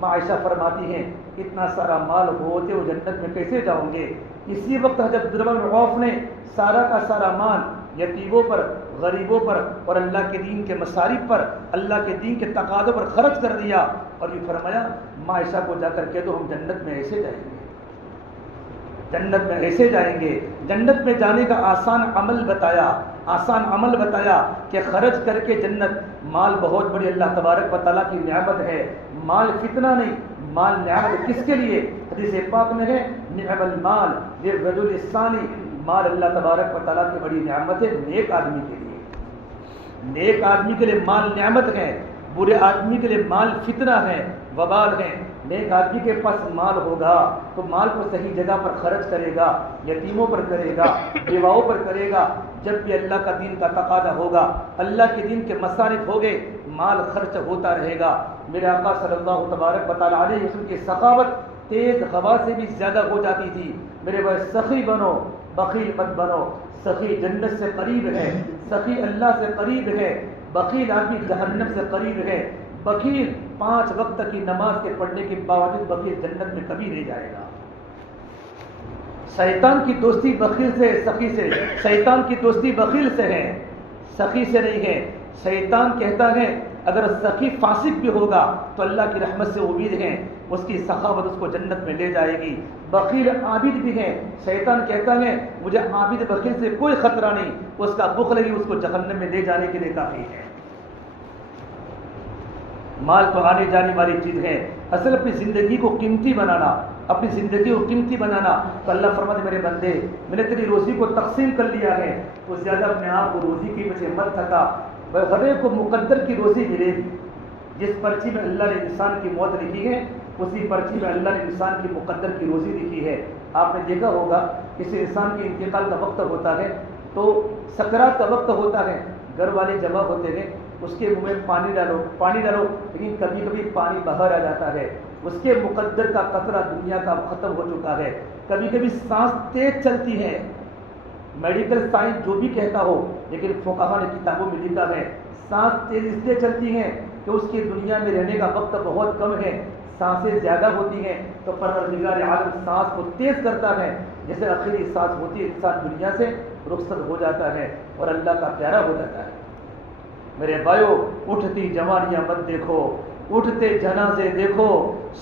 عائشہ فرماتی ہیں اتنا سارا مال ہوتے وہ جنت میں کیسے جاؤں گے؟ اسی وقت حضرت عبدالرحمن بن عوف نے سارا کا سارا مال یتیموں پر، غریبوں پر اور اللہ کے دین کے مصارف پر، اللہ کے دین کے تقاضوں پر خرچ کر دیا، اور یہ فرمایا عائشہ کو جا کر کہہ دو ہم جنت میں ایسے جائیں گے، جنت میں ایسے جائیں گے۔ جنت میں جانے کا آسان عمل بتایا کہ خرچ کر کے جنت۔ مال بہت بڑی اللہ تبارک و تعالیٰ کی نعمت ہے، مال فتنہ نہیں، مال نعمت کس کے لیے؟ حدیث پاک میں ہے نعم المال للرجل الصالح، مال اللہ تبارک و تعالیٰ کی بڑی نعمت ہے نیک آدمی کے لیے۔ نیک آدمی کے لیے مال نعمت ہے، برے آدمی کے لیے مال فتنہ ہے، وبال ہے۔ نیک آدمی کے پاس مال ہوگا تو مال کو صحیح جگہ پر خرچ کرے گا، یتیموں پر کرے گا، بیواؤں پر کرے گا۔ جب بھی اللہ کا دین کا تقاضا ہوگا، اللہ کے دین کے مصارف ہو گئے، مال خرچ ہوتا رہے گا۔ میرے آقا صلی اللہ تبارک و تعالیٰ علیہ وسلم کی سخاوت تیز ہوا سے بھی زیادہ ہو جاتی تھی۔ میرے بھائی سخی بنو، بخیل مت بنو۔ سخی جنت سے قریب ہے، سخی اللہ سے قریب ہے، بخیل آدمی جہنم سے قریب ہے۔ بخیل 5 وقت کی نماز کے پڑھنے کے باوجود بخیل جنت میں کبھی نہیں جائے گا۔ شیطان کی دوستی بخیل سے، سخی سے، شیطان کی دوستی بخیل سے ہے، سخی سے نہیں ہے۔ شیطان کہتا ہے اگر سخی فاسق بھی ہوگا تو اللہ کی رحمت سے امید ہے، اس کی سخاوت اس کو جنت میں لے جائے گی۔ بخیل عابد بھی ہے، شیطان کہتا ہے مجھے عابد بخیل سے کوئی خطرہ نہیں، اس کا بخل ہی اس کو جہنم میں لے جانے کے لیے کافی ہے۔ مال تو آنے جانے والی چیز ہے، اصل اپنی زندگی کو قیمتی بنانا، اپنی زندگی کو قیمتی بنانا۔ تو اللہ فرماتے میرے بندے میں نے تیری روزی کو تقسیم کر لیا ہے، تو زیادہ اپنے آپ کو روزی کے پیچھے مت تھکا۔ ہر ایک کو مقدر کی روزی ملے گی۔ جس پرچی میں اللہ نے انسان کی موت لکھی ہے، اسی پرچی میں اللہ نے انسان کی مقدر کی روزی لکھی ہے۔ آپ نے دیکھا ہوگا کسی انسان کے انتقال کا وقت ہوتا ہے تو سکرات کا وقت ہوتا ہے، گھر والے جمع ہوتے ہیں، اس کے منہ میں پانی ڈالو، لیکن کبھی کبھی پانی باہر آ جاتا ہے، اس کے مقدر کا قطرہ دنیا کا ختم ہو چکا ہے۔ کبھی کبھی سانس تیز چلتی ہے، میڈیکل سائنس جو بھی کہتا ہو، لیکن فقہا نے کتابوں میں لکھا ہے سانس تیز اس لیے چلتی ہیں کہ اس کی دنیا میں رہنے کا وقت بہت کم ہے، سانسیں زیادہ ہوتی ہیں، تو پروردگار عالم سانس کو تیز کرتا ہے، جیسے آخری سانس ہوتی ہے انسان دنیا سے رخصت ہو جاتا ہے اور اللہ کا پیارا ہو جاتا ہے۔ میرے بھائیو، اٹھتی جوانیاں مت دیکھو، اٹھتے جنازے دیکھو،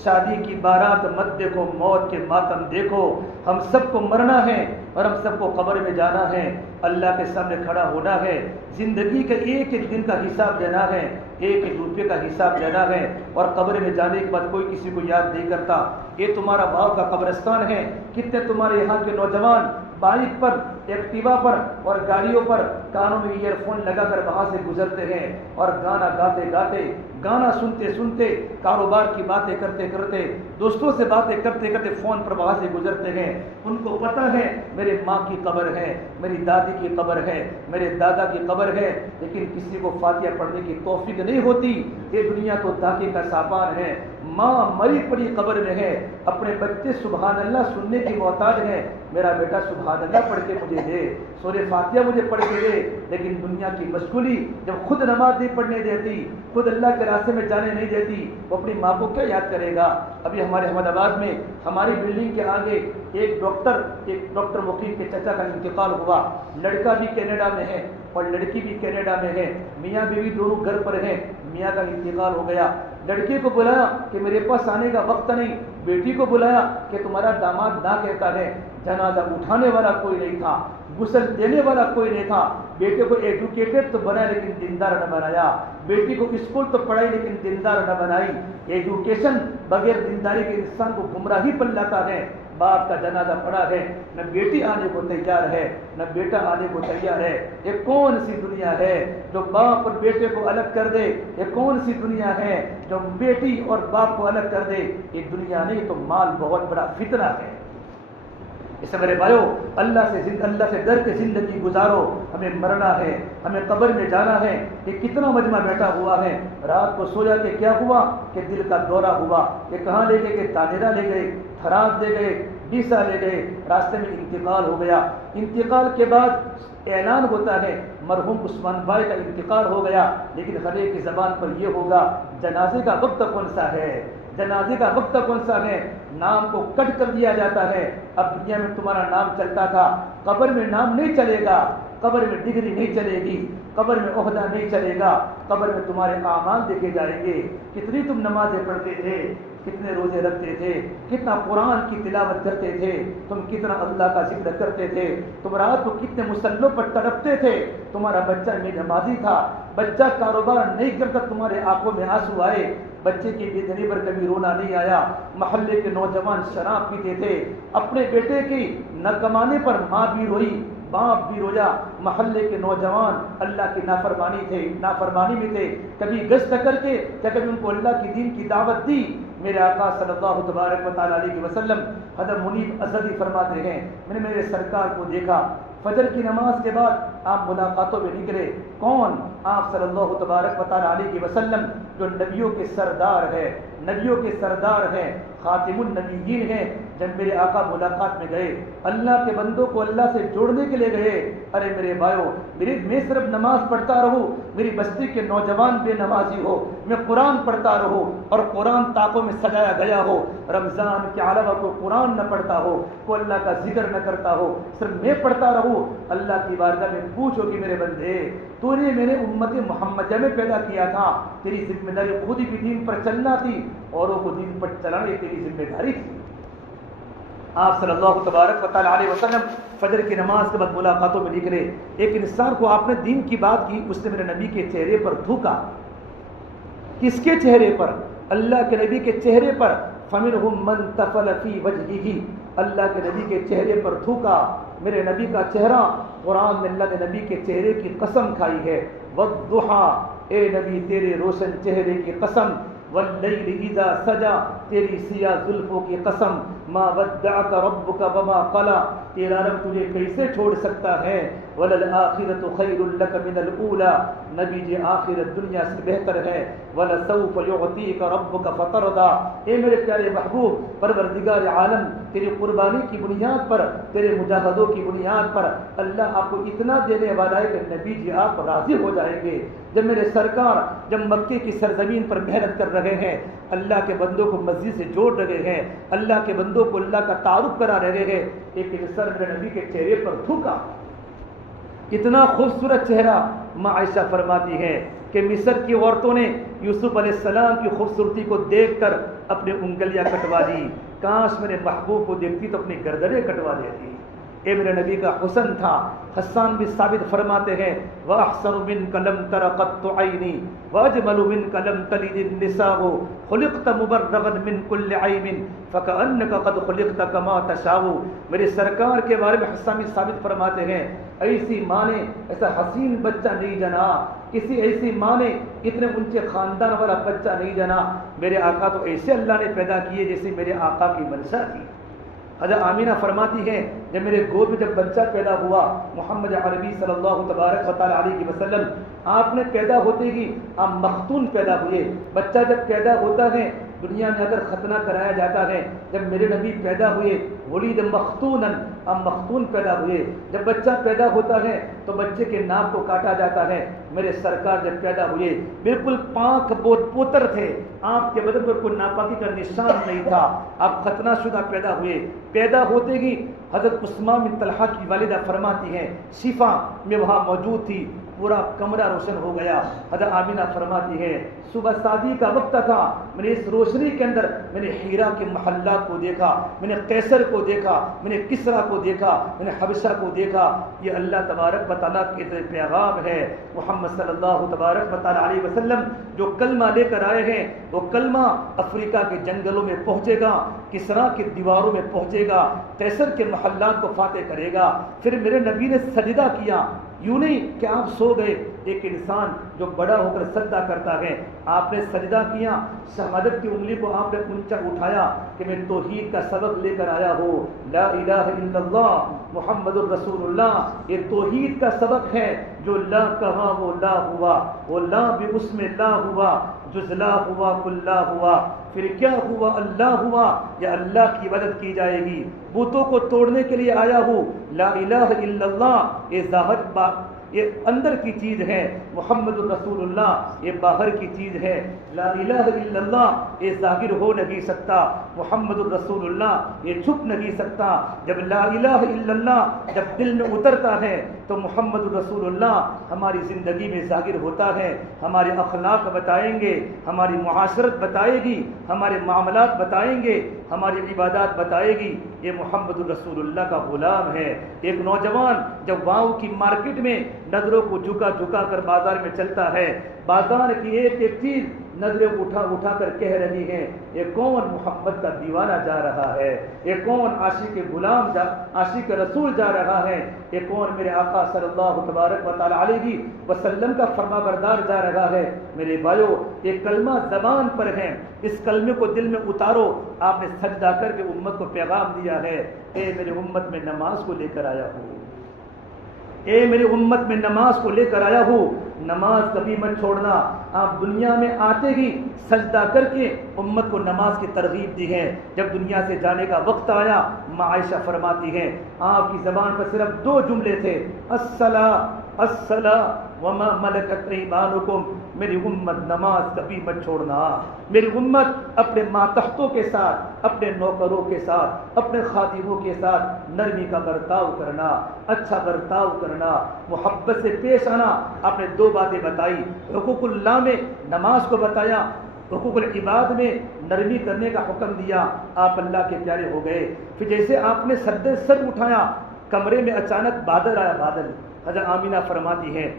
شادی کی بارات مت دیکھو، موت کے ماتم دیکھو۔ ہم سب کو مرنا ہے اور ہم سب کو قبر میں جانا ہے، اللہ کے سامنے کھڑا ہونا ہے، زندگی کے ایک ایک دن کا حساب دینا ہے، ایک ایک روپے کا حساب دینا ہے، اور قبر میں جانے کے بعد کوئی کسی کو یاد نہیں کرتا۔ یہ تمہارا باپ کا قبرستان ہے۔ کتنے تمہارے یہاں کے نوجوان بائک پر، ایکٹیوا پر اور گاڑیوں پر کانوں میں ایئر فون لگا کر وہاں سے گزرتے ہیں، اور گانا گاتے گاتے، گانا سنتے سنتے، کاروبار کی باتیں کرتے کرتے، دوستوں سے باتیں کرتے کرتے فون پر وہاں سے گزرتے ہیں۔ ان کو پتہ ہے میرے ماں کی قبر ہے، میری دادی کی قبر ہے، میرے دادا کی قبر ہے، لیکن کسی کو فاتحہ پڑھنے کی توفیق نہیں ہوتی۔ یہ دنیا تو دھاگے کا سامان ہے۔ ماں مری پڑی قبر میں ہے، اپنے بچے سبحان اللہ سننے کی محتاج ہے، میرا بیٹا سبحان اللہ پڑھ کے مجھے دے، سورہ فاتحہ مجھے پڑھ کے دے، لیکن دنیا کی مشغولی جب خود نماز نہیں پڑھنے دیتی، خود اللہ کے راستے میں جانے نہیں دیتی، وہ اپنی ماں کو کیا یاد کرے گا؟ ابھی ہمارے احمد آباد میں ہماری بلڈنگ کے آگے ایک ڈاکٹر مقیم کے چچا کا انتقال ہوا۔ لڑکا بھی کینیڈا میں ہے اور لڑکی بھی کینیڈا میں ہے، میاں بیوی دونوں گھر پر ہیں، میاں کا انتقال ہو گیا۔ لڑکے کو بلایا کہ میرے پاس آنے کا وقت نہیں، بیٹی کو بلایا کہ تمہارا داماد نہ کہتا ہے۔ جنازہ اٹھانے والا کوئی نہیں تھا، غسل دینے والا کوئی نہیں تھا۔ بیٹے کو ایجوکیٹڈ تو بنایا لیکن دیندار نہ بنایا، بیٹی کو اسکول تو پڑھائی لیکن دیندار نہ بنائی۔ ایجوکیشن بغیر دینداری کے انسان کو گمراہی پر لاتا ہے۔ باپ کا جنازہ پڑا ہے، نہ بیٹی آنے کو تیار ہے نہ بیٹا آنے کو تیار ہے۔ یہ کون سی دنیا ہے جو باپ اور بیٹے کو الگ کر دے؟ یہ کون سی دنیا ہے جو بیٹی اور باپ کو الگ کر دے؟ یہ دنیا نہیں تو مال بہت بڑا فتنہ ہے۔ اس سے میرے بھائیو، اللہ سے ڈر کے زندگی گزارو۔ ہمیں مرنا ہے، ہمیں قبر میں جانا ہے۔ یہ کتنا مجمع بیٹھا ہوا ہے، رات کو سویا کہ کیا ہوا کہ دل کا دورہ ہوا، کہ کہاں لے گئے کہ تانیرا لے گئے، تھراس لے گئے، ڈیسا لے گئے، راستے میں انتقال ہو گیا۔ انتقال کے بعد اعلان ہوتا ہے مرحوم عثمان بھائی کا انتقال ہو گیا، لیکن ہر ایک کی زبان پر یہ ہوگا جنازے کا وقت کون سا ہے، جنازے کا وقت کون سا ہے۔ نام کو کٹ کر دیا جاتا ہے۔ اب دنیا میں تمہارا نام چلتا تھا، قبر میں نام نہیں چلے گا، قبر میں ڈگری نہیں چلے گی، قبر میں عہدہ نہیں چلے گا، قبر میں تمہارے اعمال دیکھے جائیں گے۔ کتنی تم نمازیں پڑھتے تھے، کتنے روزے رکھتے تھے، کتنا قرآن کی تلاوت کرتے تھے، تم کتنا اللہ کا ذکر کرتے تھے، تم رات کو کتنے مصلوں پر تڑپتے تھے۔ تمہارا بچہ میں نمازی تھا، بچہ کاروبار نہیں کرتا، تمہارے آنکھوں میں آنسو آئے، بچے کی بے دلی پر کبھی رونا نہیں آیا۔ محلے کے نوجوان شراب پیتے تھے، اپنے بیٹے کی نہ کمانے پر ماں بھی روئی، باپ بھی رویا۔ محلے کے نوجوان اللہ کی نافرمانی میں تھے، کبھی گشت کر کے یا کبھی ان کو اللہ کی دین کی دعوت دی، میرے آقا صلی اللہ تبارک و تعالیٰ علیہ وسلم حضرت منیب ازدی فرماتے ہیں میں نے میرے سرکار کو دیکھا فجر کی نماز کے بعد آپ ملاقاتوں میں نکلے. کون؟ آپ صلی اللہ تبارک و تعالیٰ علیہ وسلم جو نبیوں کے سردار ہے، نبیوں کے سردار ہیں، خاتم النبیین ہیں. جب میرے آقا ملاقات میں گئے، اللہ کے بندوں کو اللہ سے جوڑنے کے لیے گئے. ارے میرے بھائیو، میں صرف نماز پڑھتا رہوں، میری بستی کے نوجوان بے نمازی ہو، میں قرآن پڑھتا رہوں اور قرآن طاقوں میں سجایا گیا ہو، رمضان کے علاوہ کوئی قرآن نہ پڑھتا ہو، کوئی اللہ کا ذکر نہ کرتا ہو، صرف میں پڑھتا رہوں. اللہ کی بارگاہ میں پوچھو کہ میرے بندے، تو نے میرے امت محمدیہ میں پیدا کیا تھا، تیری ذمہ داری خود ہی بھی دین پر چلنا تھی، اوروں کو دین پر چلانے تیری ذمہ داری تھی. آپ صلی اللہ تبارک و تعالیٰ علیہ وسلم فجر کی نماز کے بعد ملاقاتوں میں نکلے. ایک انسان کو آپ نے دین کی بات کی، اس نے میرے نبی کے چہرے پر تھوکا. کس کے چہرے پر؟ اللہ کے نبی کے چہرے پر. فَمِنْهُمْ مَنْ تَفَلَ فِي وَجْهِهِ، اللہ کے نبی کے چہرے پر تھوکا. میرے نبی کا چہرہ، قرآن میں اللہ نے نبی کے چہرے کی قسم کھائی ہے. وَالضُّحَىٰ، اے نبی تیرے روشن چہرے کی قسم. وَاللَّيْلِ إِذَا سَجَا، تیری سیاہ زلفوں کی قسم. مَا وَدَّعَكَ رَبُّكَ وَمَا قَلَىٰ، تیرا رب تجھے کیسے چھوڑ سکتا ہے. وَلَلْآخِرَةُ خَيْرٌ لَكَ مِنَ الْأُولَىٰ، نبی جی آخرت دنیا سے بہتر ہے. وَلَسَوْفَ يُعْطِيكَ رَبُّكَ فَتَرْضَىٰ، اے میرے پیارے محبوب، پروردگار عالم تیری قربانی کی بنیاد پر، تیرے مجاہدوں کی بنیاد پر اللہ آپ کو اتنا دینے والا ہے کہ نبی جی آپ راضی ہو جائیں گے. جب میرے سرکار جب مکے کی سرزمین پر محنت کر رہے ہیں، اللہ کے بندوں کو مسجد سے جوڑ رہے ہیں، اللہ کے بندوں کو اللہ کا تعارف کرا رہے ہیں، ایک انسان میرے نبی کے چہرے پر تھوکا. اتنا خوبصورت چہرہ. ماں عائشہ فرماتی ہیں کہ مصر کی عورتوں نے یوسف علیہ السلام کی خوبصورتی کو دیکھ کر اپنی انگلیاں کٹوا دی. کاش میرے محبوب کو دیکھتی تو اپنی گردنیں کٹوا دیتی. اے میرے نبی کا حسن تھا. حسان بھی ثابت فرماتے ہیں وَأَحْسَنُ مِنْكَ لَمْ تَرَ قَطُّ عَيْنِي وَأَجْمَلُ مِنْكَ لَمْ تَلِدِ النِّسَاءُ خُلِقْتَ مُبَرَّغًا مِنْ كُلِّ عَيْبٍ فَكَأَنَّكَ قَدْ خُلِقْتَ كَمَا تَشَاءُ. میرے سرکار کے بارے میں حسان بھی ثابت فرماتے ہیں ایسی ماں نے ایسا حسین بچہ نہیں جنا، کسی ایسی ماں نے اتنے اونچے خاندان والا بچہ نہیں جنا. میرے آقا تو ایسے اللہ نے پیدا کیے جیسے میرے آقا کی منشا تھی. حضرت آمینہ فرماتی ہیں جب میرے گود میں جب بچہ پیدا ہوا محمد عربی صلی اللہ تبارک و تعالیٰ علیہ وسلم، آپ نے پیدا ہوتے ہی آپ مختون پیدا ہوئے. بچہ جب پیدا ہوتا ہے دنیا میں اگر ختنہ کرایا جاتا ہے، جب میرے نبی پیدا ہوئے ولید مختوناً، آپ مختون پیدا ہوئے. جب بچہ پیدا ہوتا ہے تو بچے کے ناک کو کاٹا جاتا ہے. میرے سرکار جب پیدا ہوئے بالکل پاک پوتر تھے، آپ کے بدن پر کوئی ناپاکی کا نشان نہیں تھا. آپ ختنہ شدہ پیدا ہوئے. پیدا ہوتے ہی حضرت عثمان بن طلحہ کی والدہ فرماتی ہیں شفا میں وہاں موجود تھی، پورا کمرہ روشن ہو گیا. حضرت آمینہ فرماتی ہے صبح شادی کا وقت تھا، میں نے اس روشنی کے اندر میں نے ہیرا کے محلات کو دیکھا، میں نے قیصر کو دیکھا، میں نے کسرا کو دیکھا، میں نے حبشہ کو دیکھا. یہ اللہ تبارک و تعالیٰ کے پیغام ہے. محمد صلی اللہ تبارک و تعالیٰ علیہ وسلم جو کلمہ لے کر آئے ہیں وہ کلمہ افریقہ کے جنگلوں میں پہنچے گا، کسرا کی دیواروں میں پہنچے گا، قیصر کے محلات کو فاتح کرے گا. پھر میرے نبی نے سجدہ کیا. یوں نہیں کہ آپ سو گئے. ایک انسان جو بڑا ہو کر سجدہ کرتا ہے، آپ نے سجدہ کیا، شہادت کی انگلی کو آپ نے اونچا اٹھایا کہ میں توحید کا سبق لے کر آیا ہوں، لا الہ الا اللہ محمد الرسول اللہ. یہ توحید کا سبق ہے. جو لا کہا وہ لا ہوا، وہ لا بھی اس میں لا ہوا، جز لا ہوا کل لا ہوا. پھر کیا ہوا؟ اللہ ہوا. یا اللہ کی مدد کی جائے گی. بتوں کو توڑنے کے لیے آیا ہوں. لا الہ الا اللہ یہ ظاہر یہ اندر کی چیز ہے، محمد الرسول اللہ یہ باہر کی چیز ہے. لا الہ الا اللہ یہ ظاہر ہو نہیں سکتا، محمد الرسول اللہ یہ چھپ نہیں سکتا. جب لا الہ الا اللہ جب دل میں اترتا ہے تو محمد الرسول اللہ ہماری زندگی میں ظاہر ہوتا ہے. ہمارے اخلاق بتائیں گے، ہماری معاشرت بتائے گی، ہمارے معاملات بتائیں گے، ہماری عبادات بتائے گی. یہ محمد الرسول اللہ کا غلام ہے. ایک نوجوان جب واؤ کی مارکیٹ میں نظروں کو جھکا جھکا کر بازار میں چلتا ہے، بازار کی ایک ایک چیز نظریں اٹھا اٹھا کر کہہ رہی ہیں یہ کون محمد کا دیوانہ جا رہا ہے، یہ کون عاشق غلام عاشق رسول جا رہا ہے، یہ کون میرے آقا صلی اللہ تبارک و تعالی علیہ وسلم کا فرما بردار جا رہا ہے۔ میرے بھائیو، یہ کلمہ زبان پر ہے، اس کلمے کو دل میں اتارو۔ آپ نے سجدہ کر کے امت کو پیغام دیا ہے، اے میری امت میں نماز کو لے کر آیا ہوں، اے میری امت میں نماز کو لے کر آیا ہوں، نماز کبھی مت چھوڑنا۔ آپ دنیا میں آتے ہی سجدہ کر کے امت کو نماز کی ترغیب دی ہے۔ جب دنیا سے جانے کا وقت آیا، ماں عائشہ فرماتی ہیں آپ کی زبان پر صرف 2 جملے تھے، الصلاۃ الصلاۃ وما ملکت ایمانکم، میری امت نماز کبھی مت چھوڑنا۔ میری امت اپنے ماتحتوں کے ساتھ، اپنے نوکروں کے ساتھ، اپنے خادموں کے ساتھ نرمی کا برتاؤ کرنا، اچھا برتاؤ کرنا، محبت سے پیش آنا۔ آپ نے 2 باتیں بتائی، حقوق اللہ میں نماز کو بتایا، حقوق العباد میں نرمی کرنے کا حکم دیا۔ آپ اللہ کے پیارے ہو گئے۔ پھر جیسے آپ نے سر اٹھایا، کمرے میں اچانک بادل آیا۔ بادل، حضرت آمینہ فرماتی ہے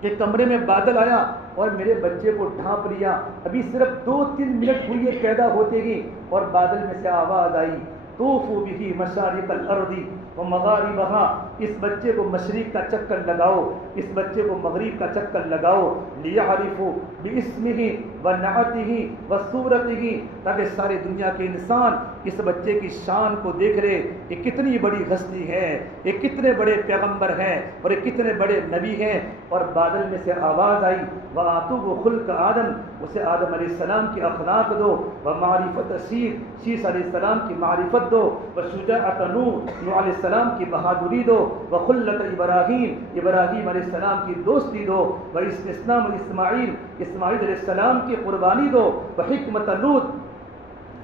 کہ کمرے میں بادل آیا اور میرے بچے کو ڈھانپ لیا۔ ابھی صرف 2-3 منٹ ہوئے پیدا ہوتے ہی، اور بادل میں سے آواز آئی، طوفوا بہ مشارق الارض ومغاربہا، اس بچے کو مشرق کا چکر لگاؤ، اس بچے کو مغرب کا چکر لگاؤ، لیعرفوا باسمہ ونعتہ وصورتہ، تاکہ ساری دنیا کے انسان اس بچے کی شان کو دیکھ رہے، یہ کتنی بڑی ہستی ہے، یہ کتنے بڑے پیغمبر ہیں، اور یہ کتنے بڑے نبی ہیں۔ اور بادل میں سے آواز آئی، وآتوہ خلق آدم، اسے آدم علیہ السلام کی اخلاق دو، ومعرفت شیس علیہ السلام کی معرفت دو، وشجاعت نوح علیہ السلام کی بہادری دو، وخلت ابراہیم علیہ السلام کی دوستی دو، واستسلام اسماعیل علیہ السلام کی قربانی دو، وحکمت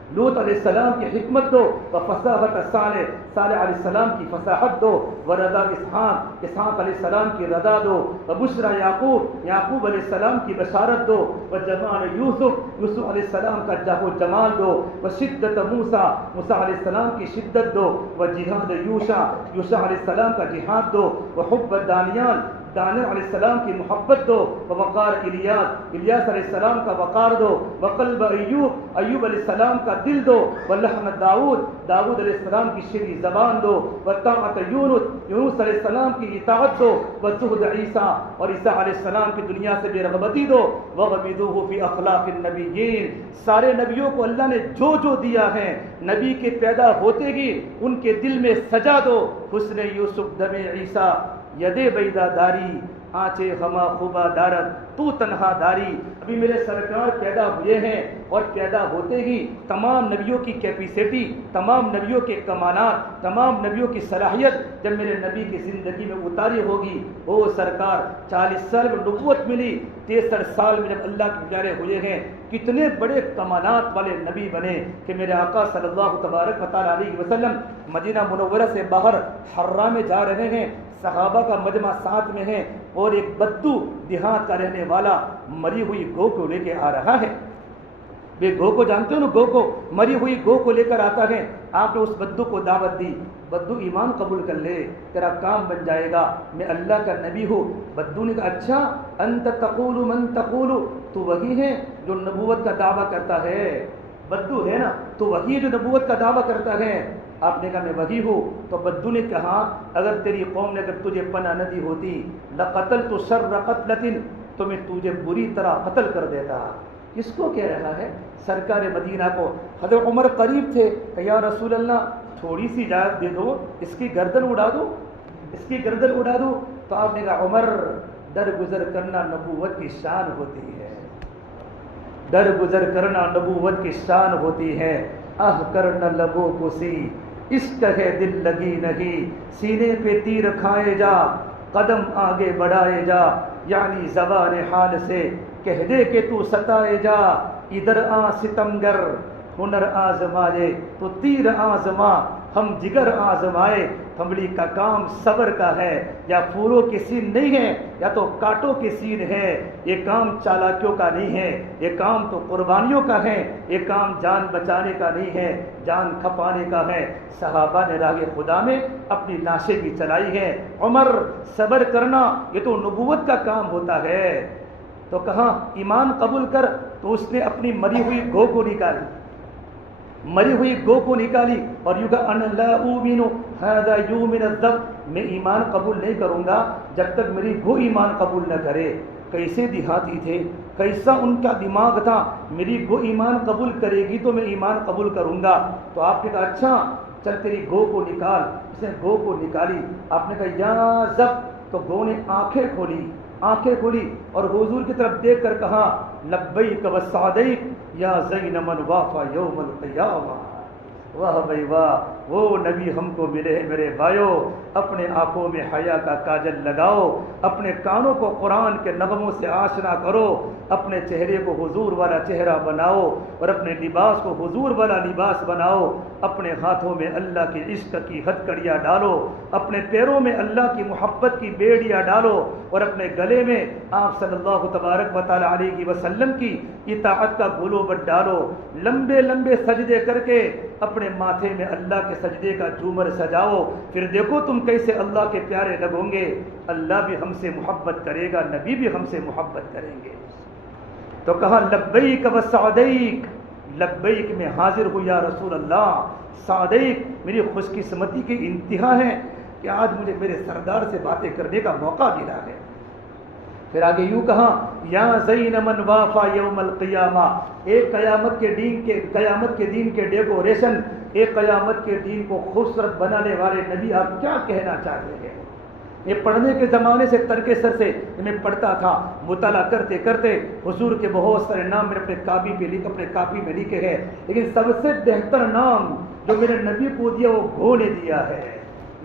لوط علیہ السلام کی حکمت دو، وفصاحت صالح علیہ السلام کی فصاحت دو، ورضا اسحاق علیہ السلام کی رضا دو، وبشرى یعقوب علیہ السلام کی بشارت دو، وجمال یوسف علیہ السلام کا جاہ و جمال دو، وشدت موسیٰ علیہ السلام کی شدت دو، وجہاد یوشع علیہ السلام کا جہاد دو، وحب دانیال علیہ السلام کی محبت دو، ووقار الیاس علیہ السلام کا وقار دو، وقلب ایوب علیہ السلام کا دل دو، ولحن داود علیہ السلام کی شیریں زبان دو، وطاعت یونس علیہ السلام کی اطاعت دو، وزہد عیسیٰ اور عیسیٰ علیہ السلام کی دنیا سے بے رغبتی دو، وغمدوہ فی اخلاق النبیین، سارے نبیوں کو اللہ نے جو دیا ہے، نبی کے پیدا ہوتے ہی ان کے دل میں سجا دو، حسن یوسف دم عیسیٰ ید بیدا داری، آنچے ہما خوبا دارت تو تنہا داری۔ ابھی میرے سرکار پیدا ہوئے ہیں، اور پیدا ہوتے ہی تمام نبیوں کی کیپیسٹی، تمام نبیوں کے کمالات، تمام نبیوں کی صلاحیت جب میرے نبی کی زندگی میں اتاری ہوگی۔ او سرکار 40 سال میں نبوت ملی، 63 سال میں جب اللہ کے پیارے ہوئے ہیں، کتنے بڑے کمالات والے نبی بنے کہ میرے آقا صلی اللہ تبارک و تعالی علیہ وسلم مدینہ منورہ سے باہر حرہ میں جا رہے ہیں، صحابہ کا مجمع ساتھ میں ہے، اور ایک بدو دیہات کا رہنے والا مری ہوئی گو کو لے کے آ رہا ہے۔ بے گو کو جانتے ہو نا، گو کو، مری ہوئی گو کو لے کر آتا ہے۔ آپ نے اس بدو کو دعوت دی، بدو ایمان قبول کر لے، تیرا کام بن جائے گا، میں اللہ کا نبی ہوں۔ بدو نے کہا اچھا، انت تقول من تقول، تو وہی ہے جو نبوت کا دعویٰ کرتا ہے، بدو ہے نا، تو وہی جو نبوت کا دعویٰ کرتا ہے۔ آپ نے کہا میں وہی ہوں۔ تو بدو نے کہا اگر تیری قوم نے اگر تجھے پناہ نہ دی ہوتی، لقتلت شر قتلۃ، تو میں تجھے بری طرح قتل کر دیتا۔ کس کو کہہ رہا ہے؟ سرکار مدینہ کو۔ حضرت عمر قریب تھے کہ یا رسول اللہ تھوڑی سی اجازت دے دو، اس کی گردن اڑا دو، اس کی گردن اڑا دو۔ تو آپ نے کہا عمر، درگزر کرنا نبوت کی شان ہوتی ہے، درگزر کرنا نبوت کی شان ہوتی ہے۔ آہ کرنا لبوں کو سی، عشق ہے دل لگی نہیں، سینے پہ تیر کھائے جا، قدم آگے بڑھائے جا، یعنی زبان حال سے کہہ دے کہ تو ستائے جا، ادھر آ ستمگر ہنر آزمائے تو تیر آزما، ہم جگر آزمائے پھمبڑی کا کام صبر کا ہے، یا پھولوں کے سین نہیں ہے یا تو کانٹوں کے سین ہے، یہ کام چالاکیوں کا نہیں ہے، یہ کام تو قربانیوں کا ہے، یہ کام جان بچانے کا نہیں ہے، جان کھپانے کا ہے۔ صحابہ نے راہ خدا میں اپنی لاشیں بھی چلائی ہیں۔ عمر صبر کرنا یہ تو نبوت کا کام ہوتا ہے، تو کہاں ایمان قبول کر، تو اس نے اپنی مری ہوئی گو کو نکالی، مری ہوئی گو کو نکالی اور یوں کہا انا لا اؤمن ھذا یؤمن الذب، میں ایمان قبول نہیں کروں گا جب تک میری گو ایمان قبول نہ کرے۔ کیسے دیہاتی تھے، کیسا ان کا دماغ تھا، میری گو ایمان قبول کرے گی تو میں ایمان قبول کروں گا۔ تو آپ نے کہا اچھا چل تیری گو کو نکال، اس نے گو کو نکالی، آپ نے کہا یا ذب، تو گو نے آنکھیں کھولی اور حضور کی طرف دیکھ کر کہا لبیک و سعدیک یا زین من وافا یوم القیامہ۔ واہ بھائی واہ، وہ نبی ہم کو ملے ہیں میرے بھائیو۔ اپنے آنکھوں میں حیا کا کاجل لگاؤ، اپنے کانوں کو قرآن کے نغموں سے آشنا کرو، اپنے چہرے کو حضور والا چہرہ بناؤ اور اپنے لباس کو حضور والا لباس بناؤ، اپنے ہاتھوں میں اللہ کے عشق کی ہتھ کڑیاں ڈالو، اپنے پیروں میں اللہ کی محبت کی بیڑیاں ڈالو اور اپنے گلے میں آپ صلی اللہ تبارک و تعالی علیہ وسلم کی اطاعت کا گلوبت ڈالو، لمبے لمبے سجدے کر کے اپنے ماتھے میں اللہ کے سجدے کا جھومر سجاؤ، پھر دیکھو تم کیسے اللہ کے پیارے لگو گے۔ اللہ بھی ہم سے محبت کرے گا، نبی بھی ہم سے محبت کریں گے۔ تو کہا لبیک و سعدیک، لبیک میں حاضر ہوں یا رسول اللہ، سعدیک میری خوش قسمتی کی انتہا ہے کہ آج مجھے میرے سردار سے باتیں کرنے کا موقع ملا ہے۔ پھر آگے یوں کہا یا زین من وافا یوم القیامہ، ایک قیامت کے دین کے ڈیکوریشن، ایک قیامت کے دین کو خوبصورت بنانے والے نبی آپ کیا کہنا چاہتے ہیں؟ یہ پڑھنے کے زمانے سے ترک سر سے میں پڑھتا تھا، مطالعہ کرتے کرتے حضور کے بہت سارے نام میرے اپنے کاپی میں لکھے ہیں، لیکن سب سے بہتر نام جو میرے نبی کو دیا وہ گو نے دیا ہے،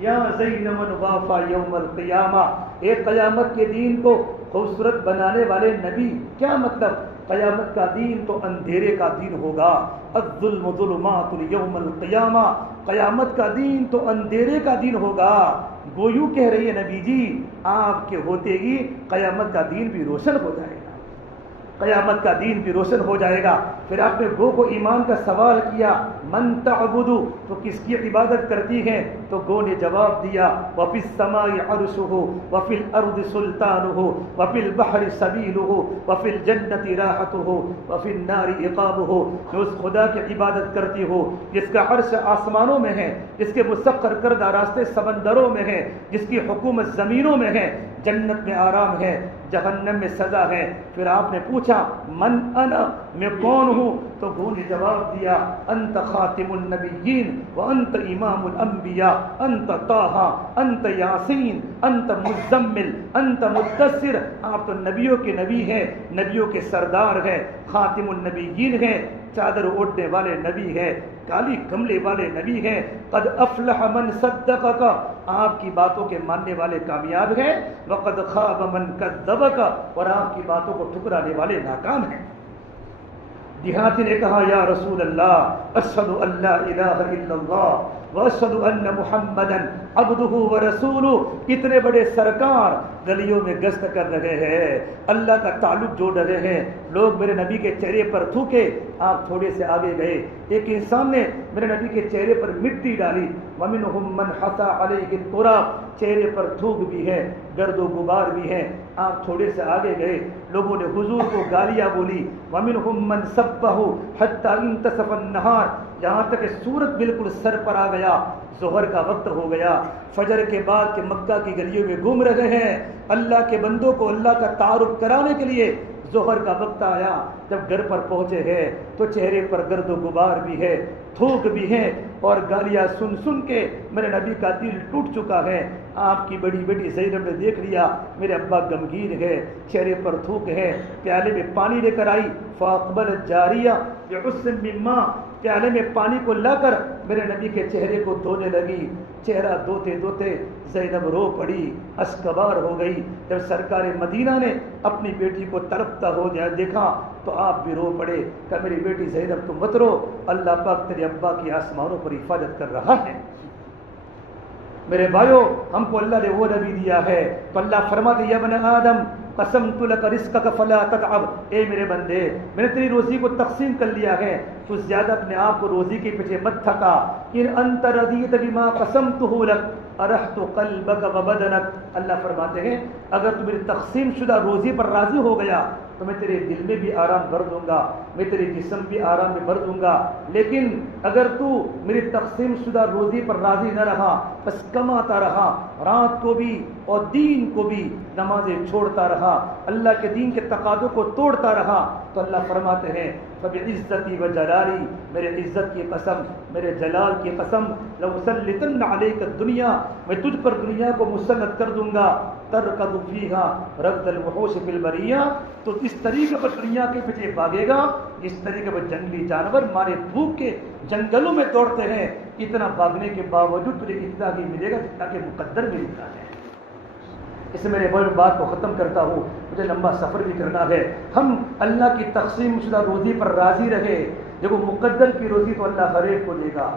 یا زین من وافا یوم القیامہ، ایک قیامت کے دین کو خوبصورت بنانے والے نبی۔ کیا مطلب؟ قیامت کا دین تو اندھیرے کا دین ہوگا، الظلم ظلمات یوم القیامہ، قیامت کا دین تو اندھیرے کا دین ہوگا۔ وہ یوں کہہ رہی ہے نبی جی آپ کے ہوتے ہی قیامت کا دین بھی روشن ہو جائے گا، قیامت کا دین بھی روشن ہو جائے گا۔ پھر آپ نے گو کو ایمان کا سوال کیا، من تعبد، تو کس کی عبادت کرتی ہیں؟ تو گو نے جواب دیا وفی السماء عرشہ وفی الارض سلطانہ وفی البحر سبیلہ وفی الجنۃ راحتہ وفی النار عقابہ، میں اس خدا کی عبادت کرتی ہوں جس کا عرش آسمانوں میں ہے، جس کے مسخر کردہ راستے سمندروں میں ہیں، جس کی حکومت زمینوں میں ہے، جنت میں آرام ہے، جہنم میں سزا ہے۔ پھر آپ نے پوچھا من انا، میں کون ہوں؟ تو گو نے جواب دیا انت خاتم النبیین وانت امام الانبیاء، انت طٰہٰ، انت یاسین، انت مزمل، انت مدثر، آپ تو نبیوں کے نبی ہیں، نبیوں کے سردار ہیں، خاتم النبیین ہیں، چادر اوڑھنے والے نبی ہیں، کالی کملے والے نبی ہیں، قد افلح من صدقک، آپ کی باتوں کے ماننے والے کامیاب ہیں، وقد خاب من کذبک، اور آپ کی باتوں کو ٹھکرانے والے ناکام ہیں۔ دیہاتی نے کہا یا رسول اللہ اشہد ان لا الہ الا اللہ واشہد ان محمدا عبدہ ورسولہ، اتنے بڑے سرکار گلیوں میں گشت کر رہے ہیں، اللہ کا تعلق جوڑ رہے ہیں، لوگ میرے نبی کے چہرے پر تھوکے، آپ تھوڑے سے آگے گئے، ایک انسان نے میرے نبی کے چہرے پر مٹی ڈالی، ومنہم من حصى علیہ التراب، چہرے پر تھوک بھی ہے، گرد و غبار بھی ہے، آپ تھوڑے سے آگے گئے، لوگوں نے حضور کو گالیاں بولی، ومنہم من سبہ حتی انتصف النہار، جہاں تک کہ سورج بالکل سر پر آ گیا، ظہر کا وقت ہو گیا، فجر کے بعد کے مکہ کی گلیوں میں گھوم رہے ہیں، اللہ کے بندوں کو اللہ کا تعارف کرانے کے لیے ظہر کا وقت آیا، جب گھر پر پہنچے ہیں تو چہرے پر گرد و غبار بھی ہے، تھوک بھی ہے، اور گالیاں سن سن کے میرے نبی کا دل ٹوٹ چکا ہے۔ آپ کی بڑی بیٹی زینب نے دیکھ لیا میرے ابا غمگین ہے، چہرے پر تھوک ہے، پیالے میں پانی لے کر آئی، فاقبلت جاریہ بعصٍ من ماء، پیالے میں پانی کو لا کر میرے نبی کے چہرے کو دھونے لگی، چہرہ دھوتے دھوتے زینب رو پڑی، اشکبار ہو گئی۔ جب سرکار مدینہ نے اپنی بیٹی کو تڑپتا ہو جائے دیکھا تو آپ بھی رو پڑے کہ میری بیٹی زینب تم مت رو، اللہ پاک تیرے ابا کی آسمانوں پر حفاظت کر رہا ہے۔ میرے بھائیو ہم کو اللہ نے وہ نبی دیا ہے تو اللہ فرماتے یا ابن آدم قسمت لک رزقک فلا تتعب، اے میرے بندے میں نے تیری روزی کو تقسیم کر لیا ہے، تو زیادہ اپنے آپ کو روزی کے پیچھے مت تھکا، ان انت رضیت بما قسمتہ لک ارحت قلبک وبدنک، اللہ فرماتے ہیں اگر تو میری تقسیم شدہ روزی پر راضی ہو گیا تو میں تیرے دل میں بھی آرام بھر دوں گا، میں تیرے جسم بھی آرام میں بھر دوں گا، لیکن اگر تو میری تقسیم شدہ روزی پر راضی نہ رہا، بس کماتا رہا، رات کو بھی اور دین کو بھی نمازیں چھوڑتا رہا، اللہ کے دین کے تقاضوں کو توڑتا رہا، تو اللہ فرماتے ہیں فبعزتی و جلالی، میرے عزت کی قسم، میرے جلال کی قسم، لأسلطن علیک الدنیا، میں تجھ پر دنیا کو مسلط کر دوں گا، ترکض فیہا رکض الوحوش فی البریہ، تو اس طریقے پر دنیا کے پیچھے بھاگے گا جس طریقے پر جنگلی جانور مارے بھوک کے جنگلوں میں دوڑتے ہیں، اتنا بھاگنے کے باوجود تجھے اتنا ہی ملے گا جتنا کہ مقدر ملتا ہے۔ اس سے میرے بات کو ختم کرتا ہوں، مجھے لمبا سفر بھی کرنا ہے، ہم اللہ کی تقسیم شدہ روزی پر راضی رہے، دیکھو مقدر کی روزی تو اللہ ہر ایک کو دے گا،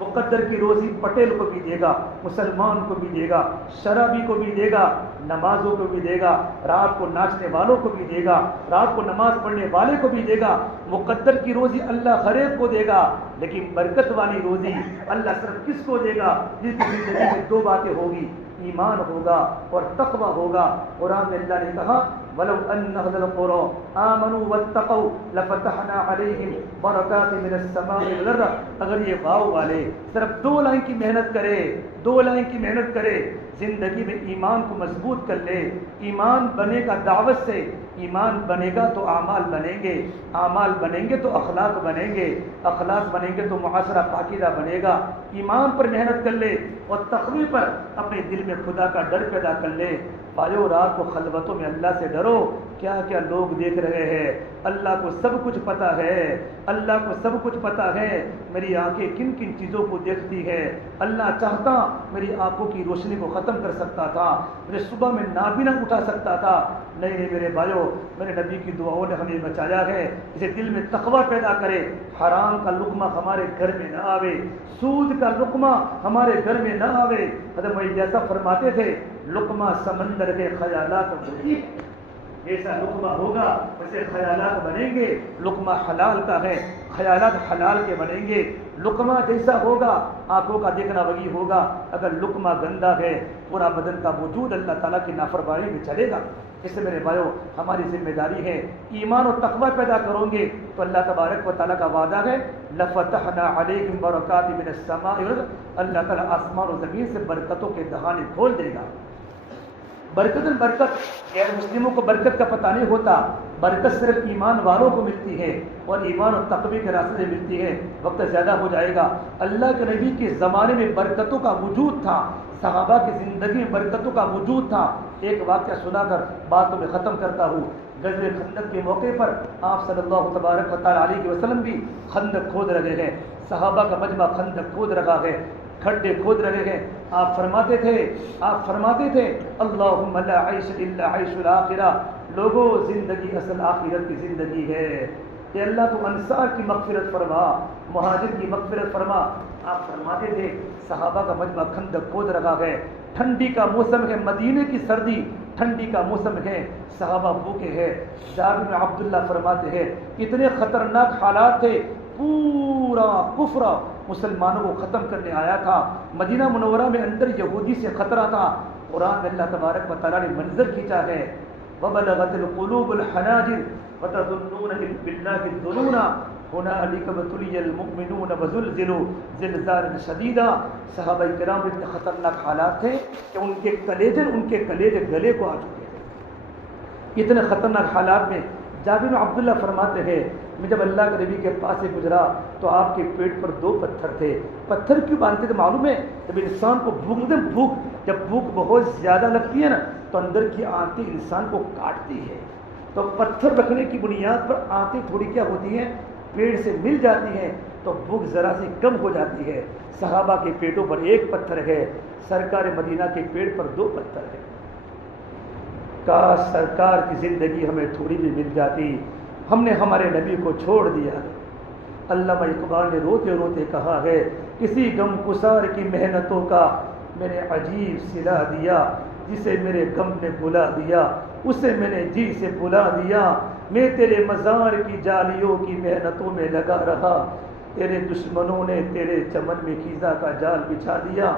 مقدر کی روزی پٹیل کو بھی دے گا، مسلمان کو بھی دے گا، شرابی کو بھی دے گا، نمازوں کو بھی دے گا، رات کو ناچنے والوں کو بھی دے گا، رات کو نماز پڑھنے والے کو بھی دے گا، مقدر کی روزی اللہ ہر ایک کو دے گا، لیکن برکت والی روزی اللہ صرف کس کو دے گا؟ جس کی زندگی میں دو باتیں ہوگی، ایمان ہوگا اور تقوی ہوگا۔ قرآن میں اللہ نے کہا وَلَوْ أَنَّ أَهْلَ الْقُرَىٰ آمَنُوا وَاتَّقَوْا لَفَتَحْنَا عَلَيْهِمْ بَرَكَاتٍ مِّنَ السَّمَاءِ وَالْأَرْضِ، اگر یہ واو والے صرف 2 لائن کی محنت کرے، 2 لائن کی محنت کرے، زندگی میں ایمان کو مضبوط کر لے، ایمان بنے گا دعوت سے، ایمان بنے گا تو اعمال بنیں گے، اعمال بنیں گے تو اخلاق بنیں گے، اخلاق بنیں گے تو معاشرہ پاکیزہ بنے گا، ایمان پر محنت کر لے اور تقوی پر اپنے دل میں خدا کا ڈر پیدا کر لے۔ پایو رات کو خلوتوں میں اللہ سے ڈرو، کیا کیا لوگ دیکھ رہے ہیں، اللہ کو سب کچھ پتہ ہے، اللہ کو سب کچھ پتہ ہے، میری آنکھیں کن کن چیزوں کو دیکھتی ہے، اللہ چاہتا میری آنکھوں کی روشنی کو ختم کر سکتا تھا، میرے صبح میں نابینا اٹھا سکتا تھا، نہیں میرے بھائیو، میرے نبی کی دعاؤں نے ہمیں بچایا ہے، اسے دل میں تقوی پیدا کرے، حرام کا لقمہ ہمارے گھر میں نہ آوے، سود کا لقمہ ہمارے گھر میں نہ آوے۔ حضرت وہی جیسا فرماتے تھے لقمہ سمندر کے خیالات بنی، جیسا لقمہ ہوگا ویسے خیالات بنیں گے، لقمہ حلال کا ہے، خیالات حلال کے بنیں گے، لقمہ جیسا ہوگا آنکھوں کا دیکھنا وہی ہوگا، اگر لقمہ گندا ہے پورا بدن کا وجود اللہ تعالیٰ کی نافرمانی میں چلے گا۔ اس سے میرے بھائیو ہماری ذمہ داری ہے، ایمان اور تقوی پیدا کرو گے تو اللہ تبارک و تعالیٰ کا وعدہ ہے لفتحنا علیہم برکات من السماء والارض، اللہ تعالیٰ آسمان و زمین سے برکتوں کے دہانے کھول دے گا۔ برکتاً برکت غیر مسلموں کو برکت کا پتہ نہیں ہوتا، برکت صرف ایمان والوں کو ملتی ہے اور ایمان اور تقوی کے راستے سے ملتی ہے۔ وقت زیادہ ہو جائے گا، اللہ کے نبی کے زمانے میں برکتوں کا وجود تھا، صحابہ کی زندگی میں برکتوں کا وجود تھا۔ ایک واقعہ سنا کر بات کو میں ختم کرتا ہوں۔ غزوہ خندق کے موقع پر آپ صلی اللہ تبارک و تعالیٰ علیہ وسلم بھی خندق کھود رہے ہیں، صحابہ کا مجمع خندق کھود رہا ہے، کھڈے کھود رہے ہیں۔ آپ فرماتے تھے اللہم لا عیش الا عیش الاخرہ، لوگوں زندگی اصل آخرت کی زندگی ہے، کہ اللہ تو انصار کی مغفرت فرما، مہاجر کی مغفرت فرما۔ آپ فرماتے تھے صحابہ کا مجمع خندق کھود رہا ہے، ٹھنڈی کا موسم ہے، مدینے کی سردی ٹھنڈی کا موسم ہے، صحابہ بھوکے ہیں۔ جابر بن عبداللہ فرماتے ہیں اتنے خطرناک حالات تھے، پورا کفر مسلمانوں کو ختم کرنے آیا تھا، مدینہ منورہ میں اندر یہودی سے خطرہ تھا۔ قرآن میں اللہ تبارک و تعالیٰ نے منظر کھینچا ہے وَبَلَغَتِ الْقُلُوبُ الْحَنَاجِرَ وَتَظُنُّونَ بِاللَّهِ الظُّنُونَ هُنَالِكَ ابْتُلِيَ الْمُؤْمِنُونَ وَزُلْزِلُوا زِلْزَالًا شَدِيدًا۔ صحابہ کرام اتنے خطرناک حالات تھے کہ ان کے کلیجے گلے کو آ چکے تھے۔ اتنے خطرناک حالات میں جابر بن عبداللہ فرماتے ہیں میں جب اللہ کے نبی کے پاس سے گزرا تو آپ کے پیٹ پر 2 پتھر تھے۔ پتھر کیوں باندھتے تھے معلوم ہے؟ جب انسان کو جب بھوک بہت زیادہ لگتی ہے نا تو اندر کی آنتیں انسان کو کاٹتی ہے، تو پتھر رکھنے کی بنیاد پر آنتیں تھوڑی کیا ہوتی ہیں پیڑ سے مل جاتی ہیں تو بھوک ذرا سی کم ہو جاتی ہے۔ صحابہ کے پیٹوں پر 1 پتھر ہے، سرکار مدینہ کے پیٹ پر 2 پتھر ہے۔ کاش سرکار کی زندگی ہمیں تھوڑی بھی مل جاتی، ہم نے ہمارے نبی کو چھوڑ دیا۔ علامہ اقبال نے روتے روتے کہا ہے کسی غم گسار کی محنتوں کا میں نے عجیب سلا دیا، جسے میرے غم نے بلا دیا اسے میں نے جی سے بلا دیا، میں تیرے مزار کی جالیوں کی محنتوں میں لگا رہا، تیرے دشمنوں نے تیرے چمن میں خیزہ کا جال بچھا دیا۔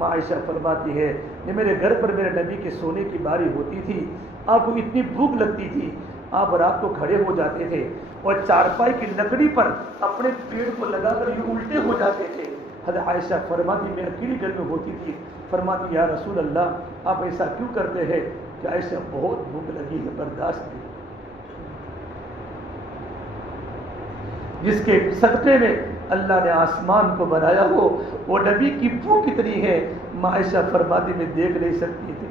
عائشہ فرماتی ہے کہ میرے گھر پر میرے نبی کے سونے کی باری ہوتی تھی، آپ کو اتنی بھوک لگتی تھی، آپ رات کو کھڑے ہو جاتے تھے اور چارپائی کی لکڑی پر اپنے پیڑ کو لگا کر یہ الٹے ہو جاتے تھے۔ حضرت عائشہ فرماتی میں اکیلی گھر میں ہوتی تھی، فرماتی یا رسول اللہ آپ ایسا کیوں کرتے ہیں؟ کہ عائشہ بہت بھوک لگی ہے، برداشت نہیں۔ جس کے صدقے میں اللہ نے آسمان کو بنایا ہو وہ نبی کی بھوک کتنی ہے، عائشہ فرماتی میں دیکھ نہیں سکتی تھی۔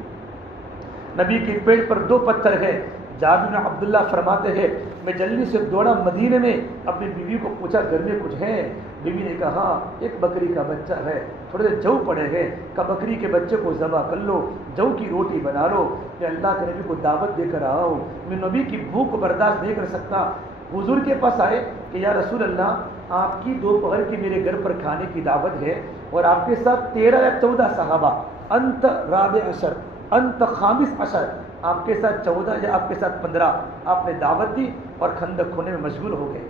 نبی کے پیٹ پر 2 پتھر ہے۔ جابر بن عبداللہ فرماتے ہیں میں جلدی سے دوڑا مدینے میں، اپنی بیوی کو پوچھا گھر میں کچھ ہے؟ بیوی نے کہا ایک بکری کا بچہ ہے، تھوڑے سے جو پڑے ہیں، کہ بکری کے بچے کو ذبح کر لو، جو کی روٹی بنا لو، میں اللہ کے نبی کو دعوت دے کر آیا ہوں، میں نبی کی بھوک کو برداشت نہیں کر سکتا۔ حضور کے پاس آئے کہ یا رسول اللہ آپ کی دوپہر کی میرے گھر پر کھانے کی دعوت ہے اور آپ کے ساتھ 13 یا 14 صحابہ، انت رابع عشر انت خامس عشر، آپ کے ساتھ 14 یا آپ کے ساتھ 15 آپ نے دعوت دی اور خندق کھودنے میں مشغول ہو گئے۔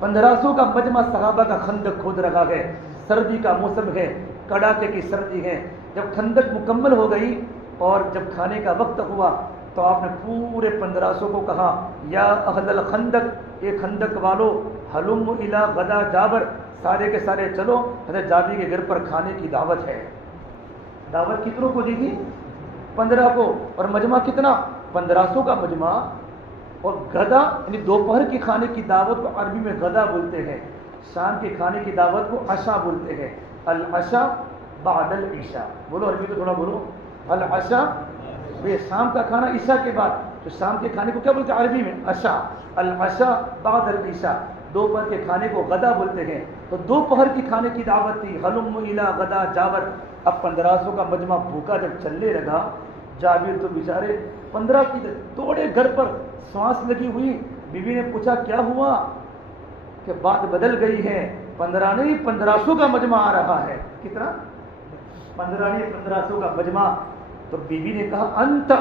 1500 کا مجمع صحابہ کا خندق کھود رہا ہے، سردی کا موسم ہے، کڑاکے کی سردی ہے۔ جب خندق مکمل ہو گئی اور جب کھانے کا وقت ہوا تو آپ نے پورے 1500 کو کہا یا اہل الخندق، یہ خندق والو، حلم الی غدا جابر، سارے کے سارے چلو، حضرت جابر کے گھر پر کھانے کی دعوت ہے۔ دعوت کتنوں کو دی تھی؟ 15 کو، اور مجمع کتنا؟ 1500 کا مجمع۔ اور غدا یعنی دوپہر کی کھانے کی دعوت کو عربی میں غدا بولتے ہیں، شام کے کھانے کی دعوت کو عشاء بولتے ہیں۔ العشاء بعد العشاء، بولو عربی تو تھوڑا بولو، العشاء، یہ شام کا کھانا عشاء کے بعد، تو شام کے کھانے کو کیا بولتے ہیں عربی میں؟ عشاء، العشاء بعد العشاء، دوپہر کے کھانے کو غدا بولتے ہیں۔ تو دوپہر کی کھانے کی دعوت تھی، حلم الی غدا جابر۔ اب 1500 کا مجمع بھوکا جب چلنے لگا، جابر تو بیچارے 15 کی توڑے گھر پر سانس لگی ہوئی، بیوی نے پوچھا کیا ہوا؟ کہ بات بدل گئی ہے، 15 نہیں 1500 کا مجمع آ رہا ہے۔ کتنا؟ 15 نہیں 1500 کا مجمع۔ تو بیوی نے کہا انت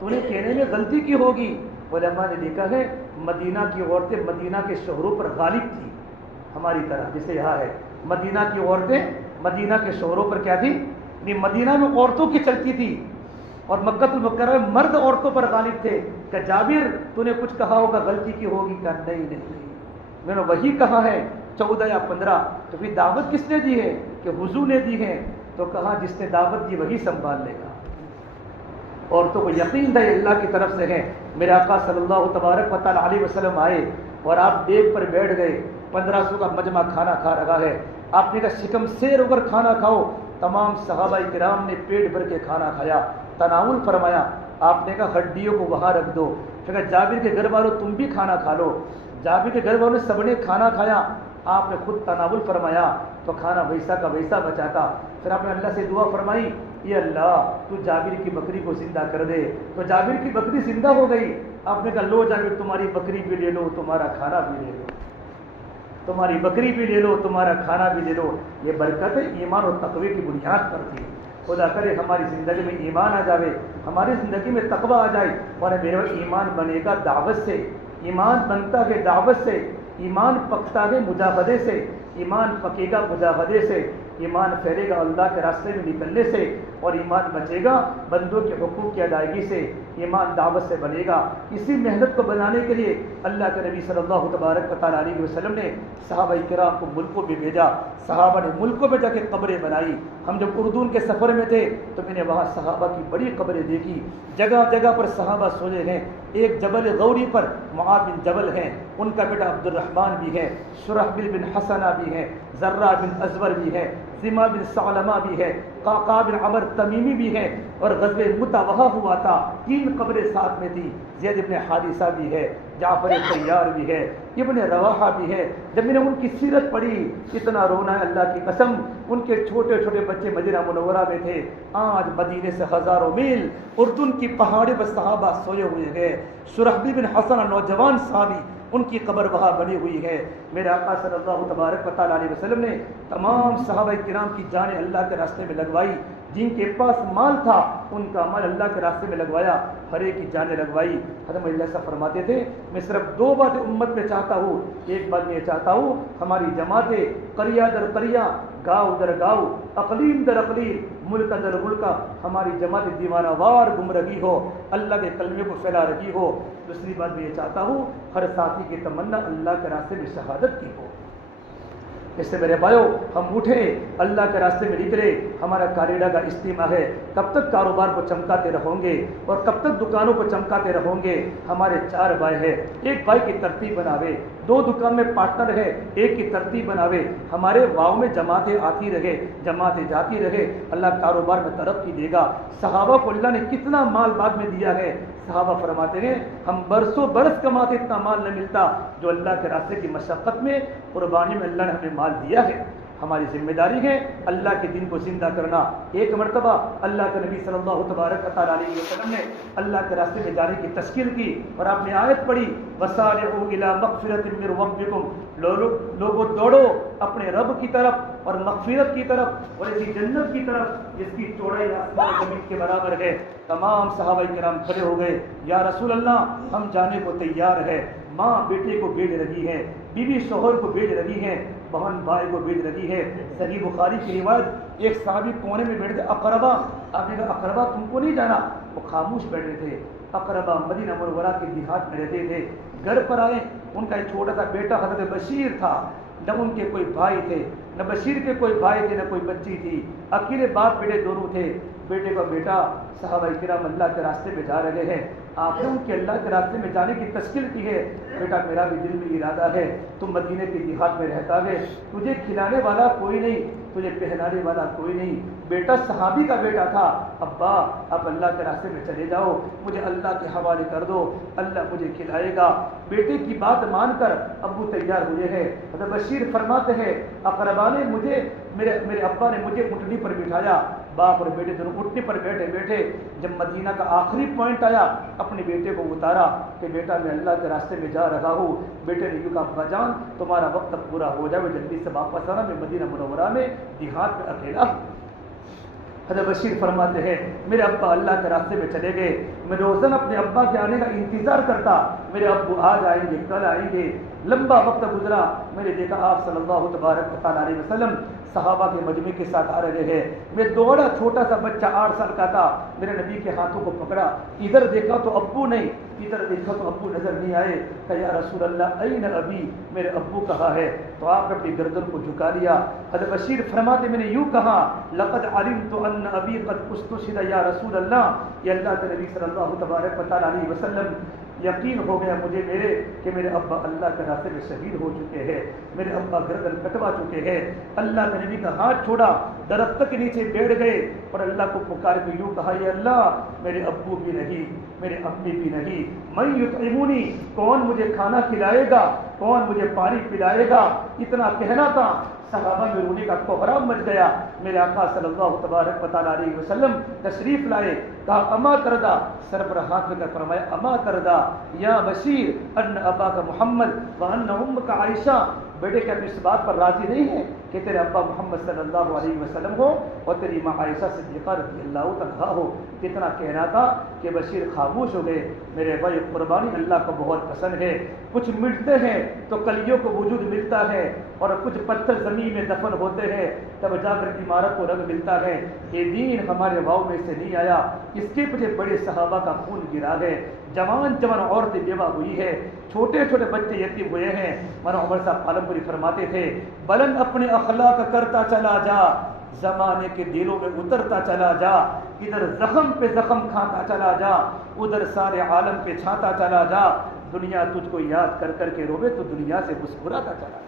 تو نے کہنے میں غلطی کی ہوگی۔ علماء نے دیکھا ہے مدینہ کی عورتیں مدینہ کے شوہروں پر غالب تھی، ہماری طرح جیسے یہاں ہے، مدینہ کی عورتیں مدینہ کے شوہروں پر کیا تھی؟ نہیں، مدینہ میں عورتوں کی چلتی تھی، اور مکہ المکرمہ میں مرد عورتوں پر غالب تھے۔ کہ جابر تو نے کچھ کہا ہوگا، غلطی کی ہوگی؟ کہ نہیں، میں نے وہی کہا ہے 14 یا 15۔ تو پھر دعوت کس نے دی ہے؟ کہ حضور نے دی ہے۔ تو کہا جس نے دعوت دی وہی سنبھال لے گا۔ عورتوں کو یقین تھا یہ اللہ کی طرف سے ہے۔ میرے آقا صلی اللہ تبارک و تعالی علیہ وسلم آئے اور آپ دیگ پر بیٹھ گئے، 1500 کا مجمع کھانا کھا رہا ہے۔ آپ نے کہا شکم سیر ہو کر کھانا کھاؤ۔ تمام صحابہ کرام نے پیٹ بھر کے کھانا کھایا، تناول فرمایا۔ آپ نے کہا ہڈیوں کو وہاں رکھ دو۔ پھر کہا جابر کے گھر والوں تم بھی کھانا کھا لو۔ جابر کے گھر والوں نے سب نے کھانا کھایا، آپ نے خود تناول فرمایا تو کھانا ویسا کا ویسا بچا تھا۔ پھر آپ نے اللہ سے دعا فرمائی یہ اللہ تو جابر کی بکری کو زندہ کر دے۔ تو جابر کی بکری زندہ ہو گئی۔ آپ نے کہا لو جابر تمہاری بکری بھی لے لو، تمہارا کھانا بھی لے لو، تمہاری بکری بھی لے لو، تمہارا کھانا بھی لے لو۔ یہ برکت ایمان اور تقوی کی بنیاد پر تھی۔ خدا کرے ہماری زندگی میں ایمان آ جائے، ہماری زندگی میں تقوی آ جائے، اور میرا ایمان بنے گا دعوت سے، ایمان بنتا ہے دعوت سے، ایمان پکتا ہے مجاہدے سے، ایمان پکے گا مجاہدے سے، ایمان پھیلے گا اللہ کے راستے میں نکلنے سے، اور ایمان بچے گا بندوں کے حقوق کی ادائیگی سے، ایمان دعوت سے بنے گا۔ اسی محنت کو بنانے کے لیے اللہ کے نبی صلی اللہ تبارک و تعالی علیہ وسلم نے صحابہ کرام کو ملکوں میں بھیجا، صحابہ نے ملکوں میں جا کے قبریں بنائی۔ ہم جب اردن کے سفر میں تھے تو میں نے وہاں صحابہ کی بڑی قبریں دیکھی، جگہ جگہ پر صحابہ سوئے ہیں۔ ایک جبل غوری پر معاذ بن جبل ہیں، ان کا بیٹا عبد الرحمن بھی ہے، شرحبیل بن حسنہ بھی ہے، زرہ بن ازور بھی ہے، زما بن ثعلبہ بھی ہے، قعقاع بن عمر تمیمی بھی ہے، اور غزوہ مؤتہ وہاں ہوا تھا، 3 قبریں ساتھ میں تھی۔ زید بن حارثہ بھی ہے، جعفر طیار بھی ہے، ابن رواحہ بھی ہے۔ جب میں نے ان کی سیرت پڑھی اتنا رونا ہے اللہ کی قسم۔ ان کے چھوٹے چھوٹے بچے مدینہ منورہ میں تھے، آج مدینے سے ہزاروں میل اردن کی پہاڑی پر صحابہ سوئے ہوئے ہیں۔ شرحبیل بن حسنہ نوجوان صحابی ان کی قبر وہاں بنی ہوئی ہے۔ میرے آقا صلی اللہ تبارک و تعالیٰ علیہ وسلم نے تمام صحابہ کرام کی جانیں اللہ کے راستے میں لگوائی، جن کے پاس مال تھا ان کا مال اللہ کے راستے میں لگوایا، ہر ایک کی جانیں لگوائی۔ حضرت علیہ السلام فرماتے تھے میں صرف دو باتیں امت میں چاہتا ہوں، ایک بات میں یہ چاہتا ہوں ہماری جماعتیں قریہ در قریہ، گاؤں در گاؤں، اقلیم در اقلیم، ملک در ملک، ہماری جماعت دیوانہ وار گم رہی ہو، اللہ کے کلمے کو پھیلا رہی ہو۔ دوسری بات میں یہ چاہتا ہوں ہر ساتھی کی تمنا اللہ کے راستے میں شہادت کی ہو۔ اس سے میرے بھائیو ہم اٹھے اللہ کے راستے میں نکلے، ہمارا کاریڈا کا اجتماع ہے، کب تک کاروبار کو چمکاتے رہوں گے اور کب تک دکانوں کو چمکاتے رہوں گے؟ ہمارے 4 بھائی ہیں، ایک بھائی کی ترتیب بناوے، 2 دکان میں پارٹنر ہے، ایک کی ترتیب بناوے، ہمارے واؤ میں جماعتیں آتی رہے، جماعتیں جاتی رہے، اللہ کاروبار میں ترقی دے گا۔ صحابہ کو اللہ نے کتنا مال بعد میں دیا ہے، صحابہ فرماتے ہیں ہم برسوں برس کماتے اتنا مال نہ ملتا جو اللہ کے راستے کی مشقت میں، قربانی میں اللہ نے ہمیں مال دیا ہے۔ ہماری ذمہ داری ہے اللہ کے دین کو زندہ کرنا۔ ایک مرتبہ اللہ کے نبی صلی اللہ تبارک و تعالیٰ علیہ وسلم نے اللہ کے راستے میں جانے کی تشکیل کی اور آپ نے آیت پڑھی وَسَارِعُوا إِلَىٰ مَغْفِرَةٍ مِّن رَّبِّكُمْ، لوگوں دوڑو اپنے رب کی طرف اور مغفرت کی طرف اور ایسی جنت کی طرف جس کی چوڑائی آسمان و زمین کے برابر ہے۔ تمام صحابہ کرام کھڑے ہو گئے، یا رسول اللہ ہم جانے کو تیار ہے۔ ماں بیٹے کو بھیج رہی ہے، بیوی شوہر کو بھیج رہی ہے، بہن بھائی کو بھیج رہی ہے۔ صحیح بخاری کی روایت، ایک صحابی کونے میں بیٹھے تھے، اقربا، آپ نے کہا اقربا تم کو نہیں جانا؟ وہ خاموش بیٹھے تھے۔ اقربا مدینہ منورہ کے دیہات میں رہتے تھے، گھر پر آئے، ان کا ایک چھوٹا سا بیٹا حضرت بشیر تھا، نہ ان کے کوئی بھائی تھے، نہ بشیر کے کوئی بھائی تھے، نہ کوئی بچی تھی، اکیلے باپ بیٹے دونوں تھے۔ بیٹے کا بیٹا صحابہ کرام اللہ کے راستے میں جا رہے ہیں، آپ نے ان کے اللہ کے راستے میں جانے کی تشکیل کی ہے۔ بیٹا میرا بھی دل میں ارادہ ہے، تم مدینے کے دیہات میں رہتا ہے، تجھے کھلانے والا کوئی نہیں، تجھے پہنانے والا کوئی نہیں۔ بیٹا صحابی کا بیٹا تھا، ابا آپ اللہ کے راستے میں چلے جاؤ، مجھے اللہ کے حوالے کر دو، اللہ مجھے کھلائے گا۔ بیٹے کی بات مان کر ابو تیار ہوئے ہیں۔ حضرت بشیر فرماتے ہیں اقربا نے مجھے، میرے ابا نے مجھے اونٹنی پر بٹھایا، باپ اور بیٹے دونوں اونٹنی پر بیٹھے بیٹھے جب مدینہ کا آخری پوائنٹ آیا اپنے بیٹے کو اتارا کہ بیٹا میں اللہ کے راستے میں جا رہا ہوں۔ بیٹے نے یوں کہا ابا جان تمہارا وقت اب پورا ہو جائے، جلدی سے واپس آنا، میں مدینہ منورہ میں دیہات میں اکیلا ہوں۔ حضرت بشیر فرماتے ہیں میرے ابا اللہ کے راستے میں چلے گئے، میں روزانہ اپنے ابا کے آنے کا انتظار کرتا، میرے ابو آج آئیں گے کل آئیں گے۔ لمبا وقت گزرا، میں نے دیکھا آپ صلی اللہ تبارک و تعالیٰ علیہ وسلم صحابہ کے مجمع کے ساتھ آ رہے ہیں۔ میں دوڑا، چھوٹا سا بچہ 8 سال کا تھا، میرے نبی کے ہاتھوں کو پکڑا، ادھر دیکھا تو ابو نہیں، ادھر دیکھا تو ابو نظر نہیں آئے۔ کہ یا رسول اللہ این ابی، میرے ابو کہاں ہے؟ تو آپ نے اپنی گردن کو جھکا لیا۔ حضرت بشیر فرماتے میں نے یوں کہا لقد علمت ان ابی قد استشهد یا رسول اللہ، یہ اللہ کے نبی صلی اللہ تبارک و تعالیٰ علیہ وسلم یقین ہو گیا مجھے میرے کہ میرے ابا اللہ کے راستے میں شہید ہو چکے ہیں، میرے ابا گردن کٹوا چکے ہیں۔ اللہ کے نبی کا ہاتھ چھوڑا، درخت کے نیچے بیٹھ گئے اور اللہ کو پکار کے یوں کہا یا اللہ میرے ابو بھی نہیں، میرے امی بھی نہیں، من یطعمونی، کون مجھے کھانا کھلائے گا، کون مجھے پانی پلائے گا؟ اتنا کہنا تھا، صحابہ میں رونے کا کوہرام مچ گیا۔ میرے آقا صلی اللہ تبارک و تعالیٰ علیہ وسلم تشریف لائے، کہا اما تردا، سر پر ہاتھ رکھ کر فرمایا اما تردا یا بشیر ان ابا کا محمد وان ام کا عائشہ، بیٹے کیا اس بات پر راضی نہیں ہے کہ تیرے ابا محمد صلی اللہ علیہ وسلم ہو اور تیری ماں عائشہ صدیقہ رضی اللہ عنہا ہو؟ کتنا کہنا تھا کہ بشیر خاموش ہو گئے۔ میرے بھائی قربانی اللہ کو بہت پسند ہے، کچھ مٹتے ہیں تو کلیوں کو وجود ملتا ہے اور کچھ پتھر زمین میں دفن ہوتے ہیں تب جا کر عمارت کو رنگ ملتا ہے۔ یہ دین ہمارے واؤ میں سے نہیں آیا، اس کے پیچھے بڑے صحابہ کا خون گرا ہے، جوان جوان عورتیں بیوہ ہوئی ہے، چھوٹے چھوٹے بچے یتیم ہوئے ہیں۔ مولانا عمر صاحب پالمپوری فرماتے تھے بلند اپنے اخلاق کرتا چلا جا، زمانے کے دلوں میں اترتا چلا جا، ادھر زخم پہ زخم کھاتا چلا جا، ادھر سارے عالم پہ چھاتا چلا جا، دنیا تجھ کو یاد کر کر کے روے تو دنیا سے مسکراتا چلا جا۔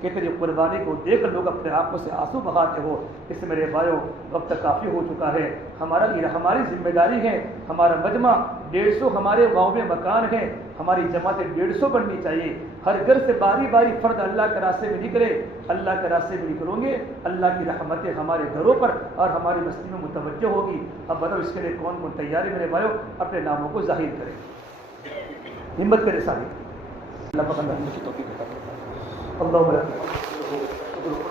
کہ تیری قربانی کو دیکھ لوگ اپنے آنکھوں سے آنسو بہاتے ہو۔ اس سے میرے بھائیو وقت کافی ہو چکا ہے، ہماری ذمہ داری ہے، ہمارا مجمع 150 ہمارے گاؤں میں مکان ہے، ہماری جماعتیں 150 بننی چاہیے، ہر گھر سے باری باری فرد اللہ کے راستے میں نکلے، اللہ کے راستے میں نکلوں گے اللہ کی رحمتیں ہمارے گھروں پر اور ہماری بستی میں متوجہ ہوگی۔ اب بتاؤ اس کے لیے کون کون تیاری؟ میرے بھائیو اپنے ناموں کو ظاہر کریں، ہمت کرے ساتھی۔ اللہ پاک ہمیں کی توفیق عطا فرمائے. اللهم لك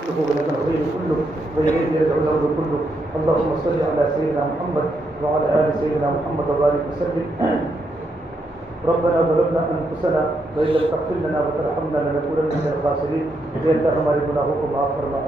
كله ولك الخير كله وإليك يرجع الأمر كله. اللهم صل على سيدنا محمد وعلى آل سيدنا محمد وبارك وسلم. ربنا ظلمنا انفسنا وان لم تغفر لنا وترحمنا لنكونن من الخاسرین. اے اللہ ہمارے گناہوں کو معاف فرما,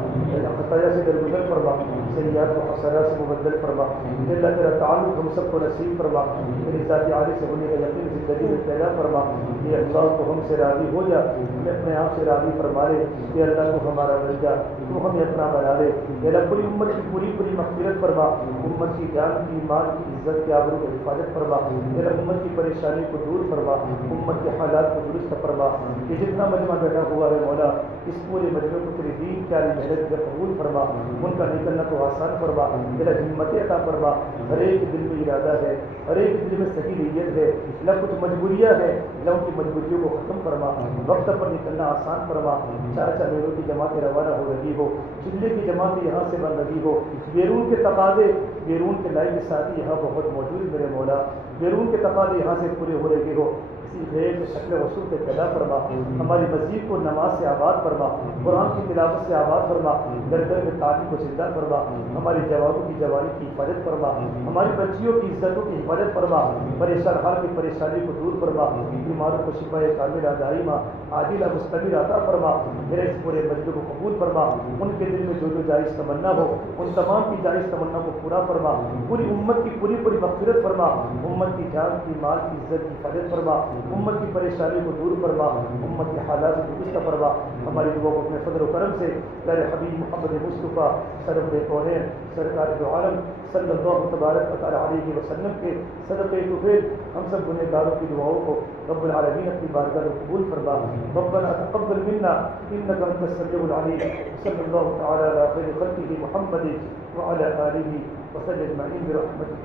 خطایا سے درگزر فرما, سیئات و حسنات سے مبدل فرما. اے اللہ تیرا تعلق ہم سب کو نصیب فرما, میری ذات عالی سے ہونے کا یقین زندگی میں پیدا فرما. یہ اللہ تو ہم سے راضی ہو جا, ہمیں اپنے آپ سے راضی فرما لے. یہ اللہ کو ہمارا بن جا, تو ہمیں اپنا بنا لے. اے اللہ پوری امت کی پوری مغفرت فرما, امت کی جان کی مال کی عزت کی آبرو کی حفاظت فرما. اے اللہ امت کی پریشانی کو دور فرما, امت کے حالات کو درست فرما. یہ جتنا مجمع بیٹھا ہوا ہے مولا, اس پورے مجمع کو تیری دین کی محنت کا قبول فرما, ان کا نکلنا کو آسان فرما. میرا ہمت عطا فرما. ہر ایک دل میں ارادہ ہے, ہر ایک دل میں صحیح نیت ہے, نہ کچھ مجبوریاں ہیں, نہ ان کی مجبوریوں کو ختم فرما. وقت پر نکلنا آسان فرما. چار میروں کی جماعت روانہ ہو رہی ہو, چلے کی جماعت یہاں سے بن رہی ہو, بیرون کے تقاضے, بیرون کے لائن ساتھی یہاں بہت موجود ہے میرے مولا. بیرون کے تقاضے یہاں سے پورے ہو رہے ہو, اسی غیر میں شکل وصول سے پیدا فرما. ہماری مسجد کو نماز سے آباد فرما, قرآن کی تلاوت سے آباد فرما, گھر گھر میں تعلیم کو زندہ فرما. ہماری جوانوں کی جوانی کی حفاظت فرما, ہماری بچیوں کی عزتوں کی حفاظت فرما. پریشان حال کی پریشانی کو دور فرما. بیماروں کو شفا کاملہ دائمہ عاجلہ مستمر عطا فرما. میرے اس پورے مجلس کو قبول فرما. ان کے دل میں جو جائز تمنا ہو, ان تمام کی جائز تمنا کو پورا فرما. پوری امت کی پوری مغفرت فرما. امت کی جان کی مال کی عزت کی حفاظت فرما. امت کی پریشانی کو دور فرما, امت کے حالات کو درست فرما. ہماری دعا کو اپنے فضل و کرم سے پیارے حبیب محمد مصطفیٰ سرور کونین سرکار دو عالم صلی اللہ تبارک و تعالی علیہ وسلم کے صدقے طفیل ہم سب گنہ گاروں کی دعاؤں کو رب العالمین اپنی بارگاہ میں قبول فرما. ربنا تقبل منا انك انت السميع العليم. صلی اللہ تعالی علی خیر خلقه محمد وعلى آلہ وصحبہ اجمعین برحمتک.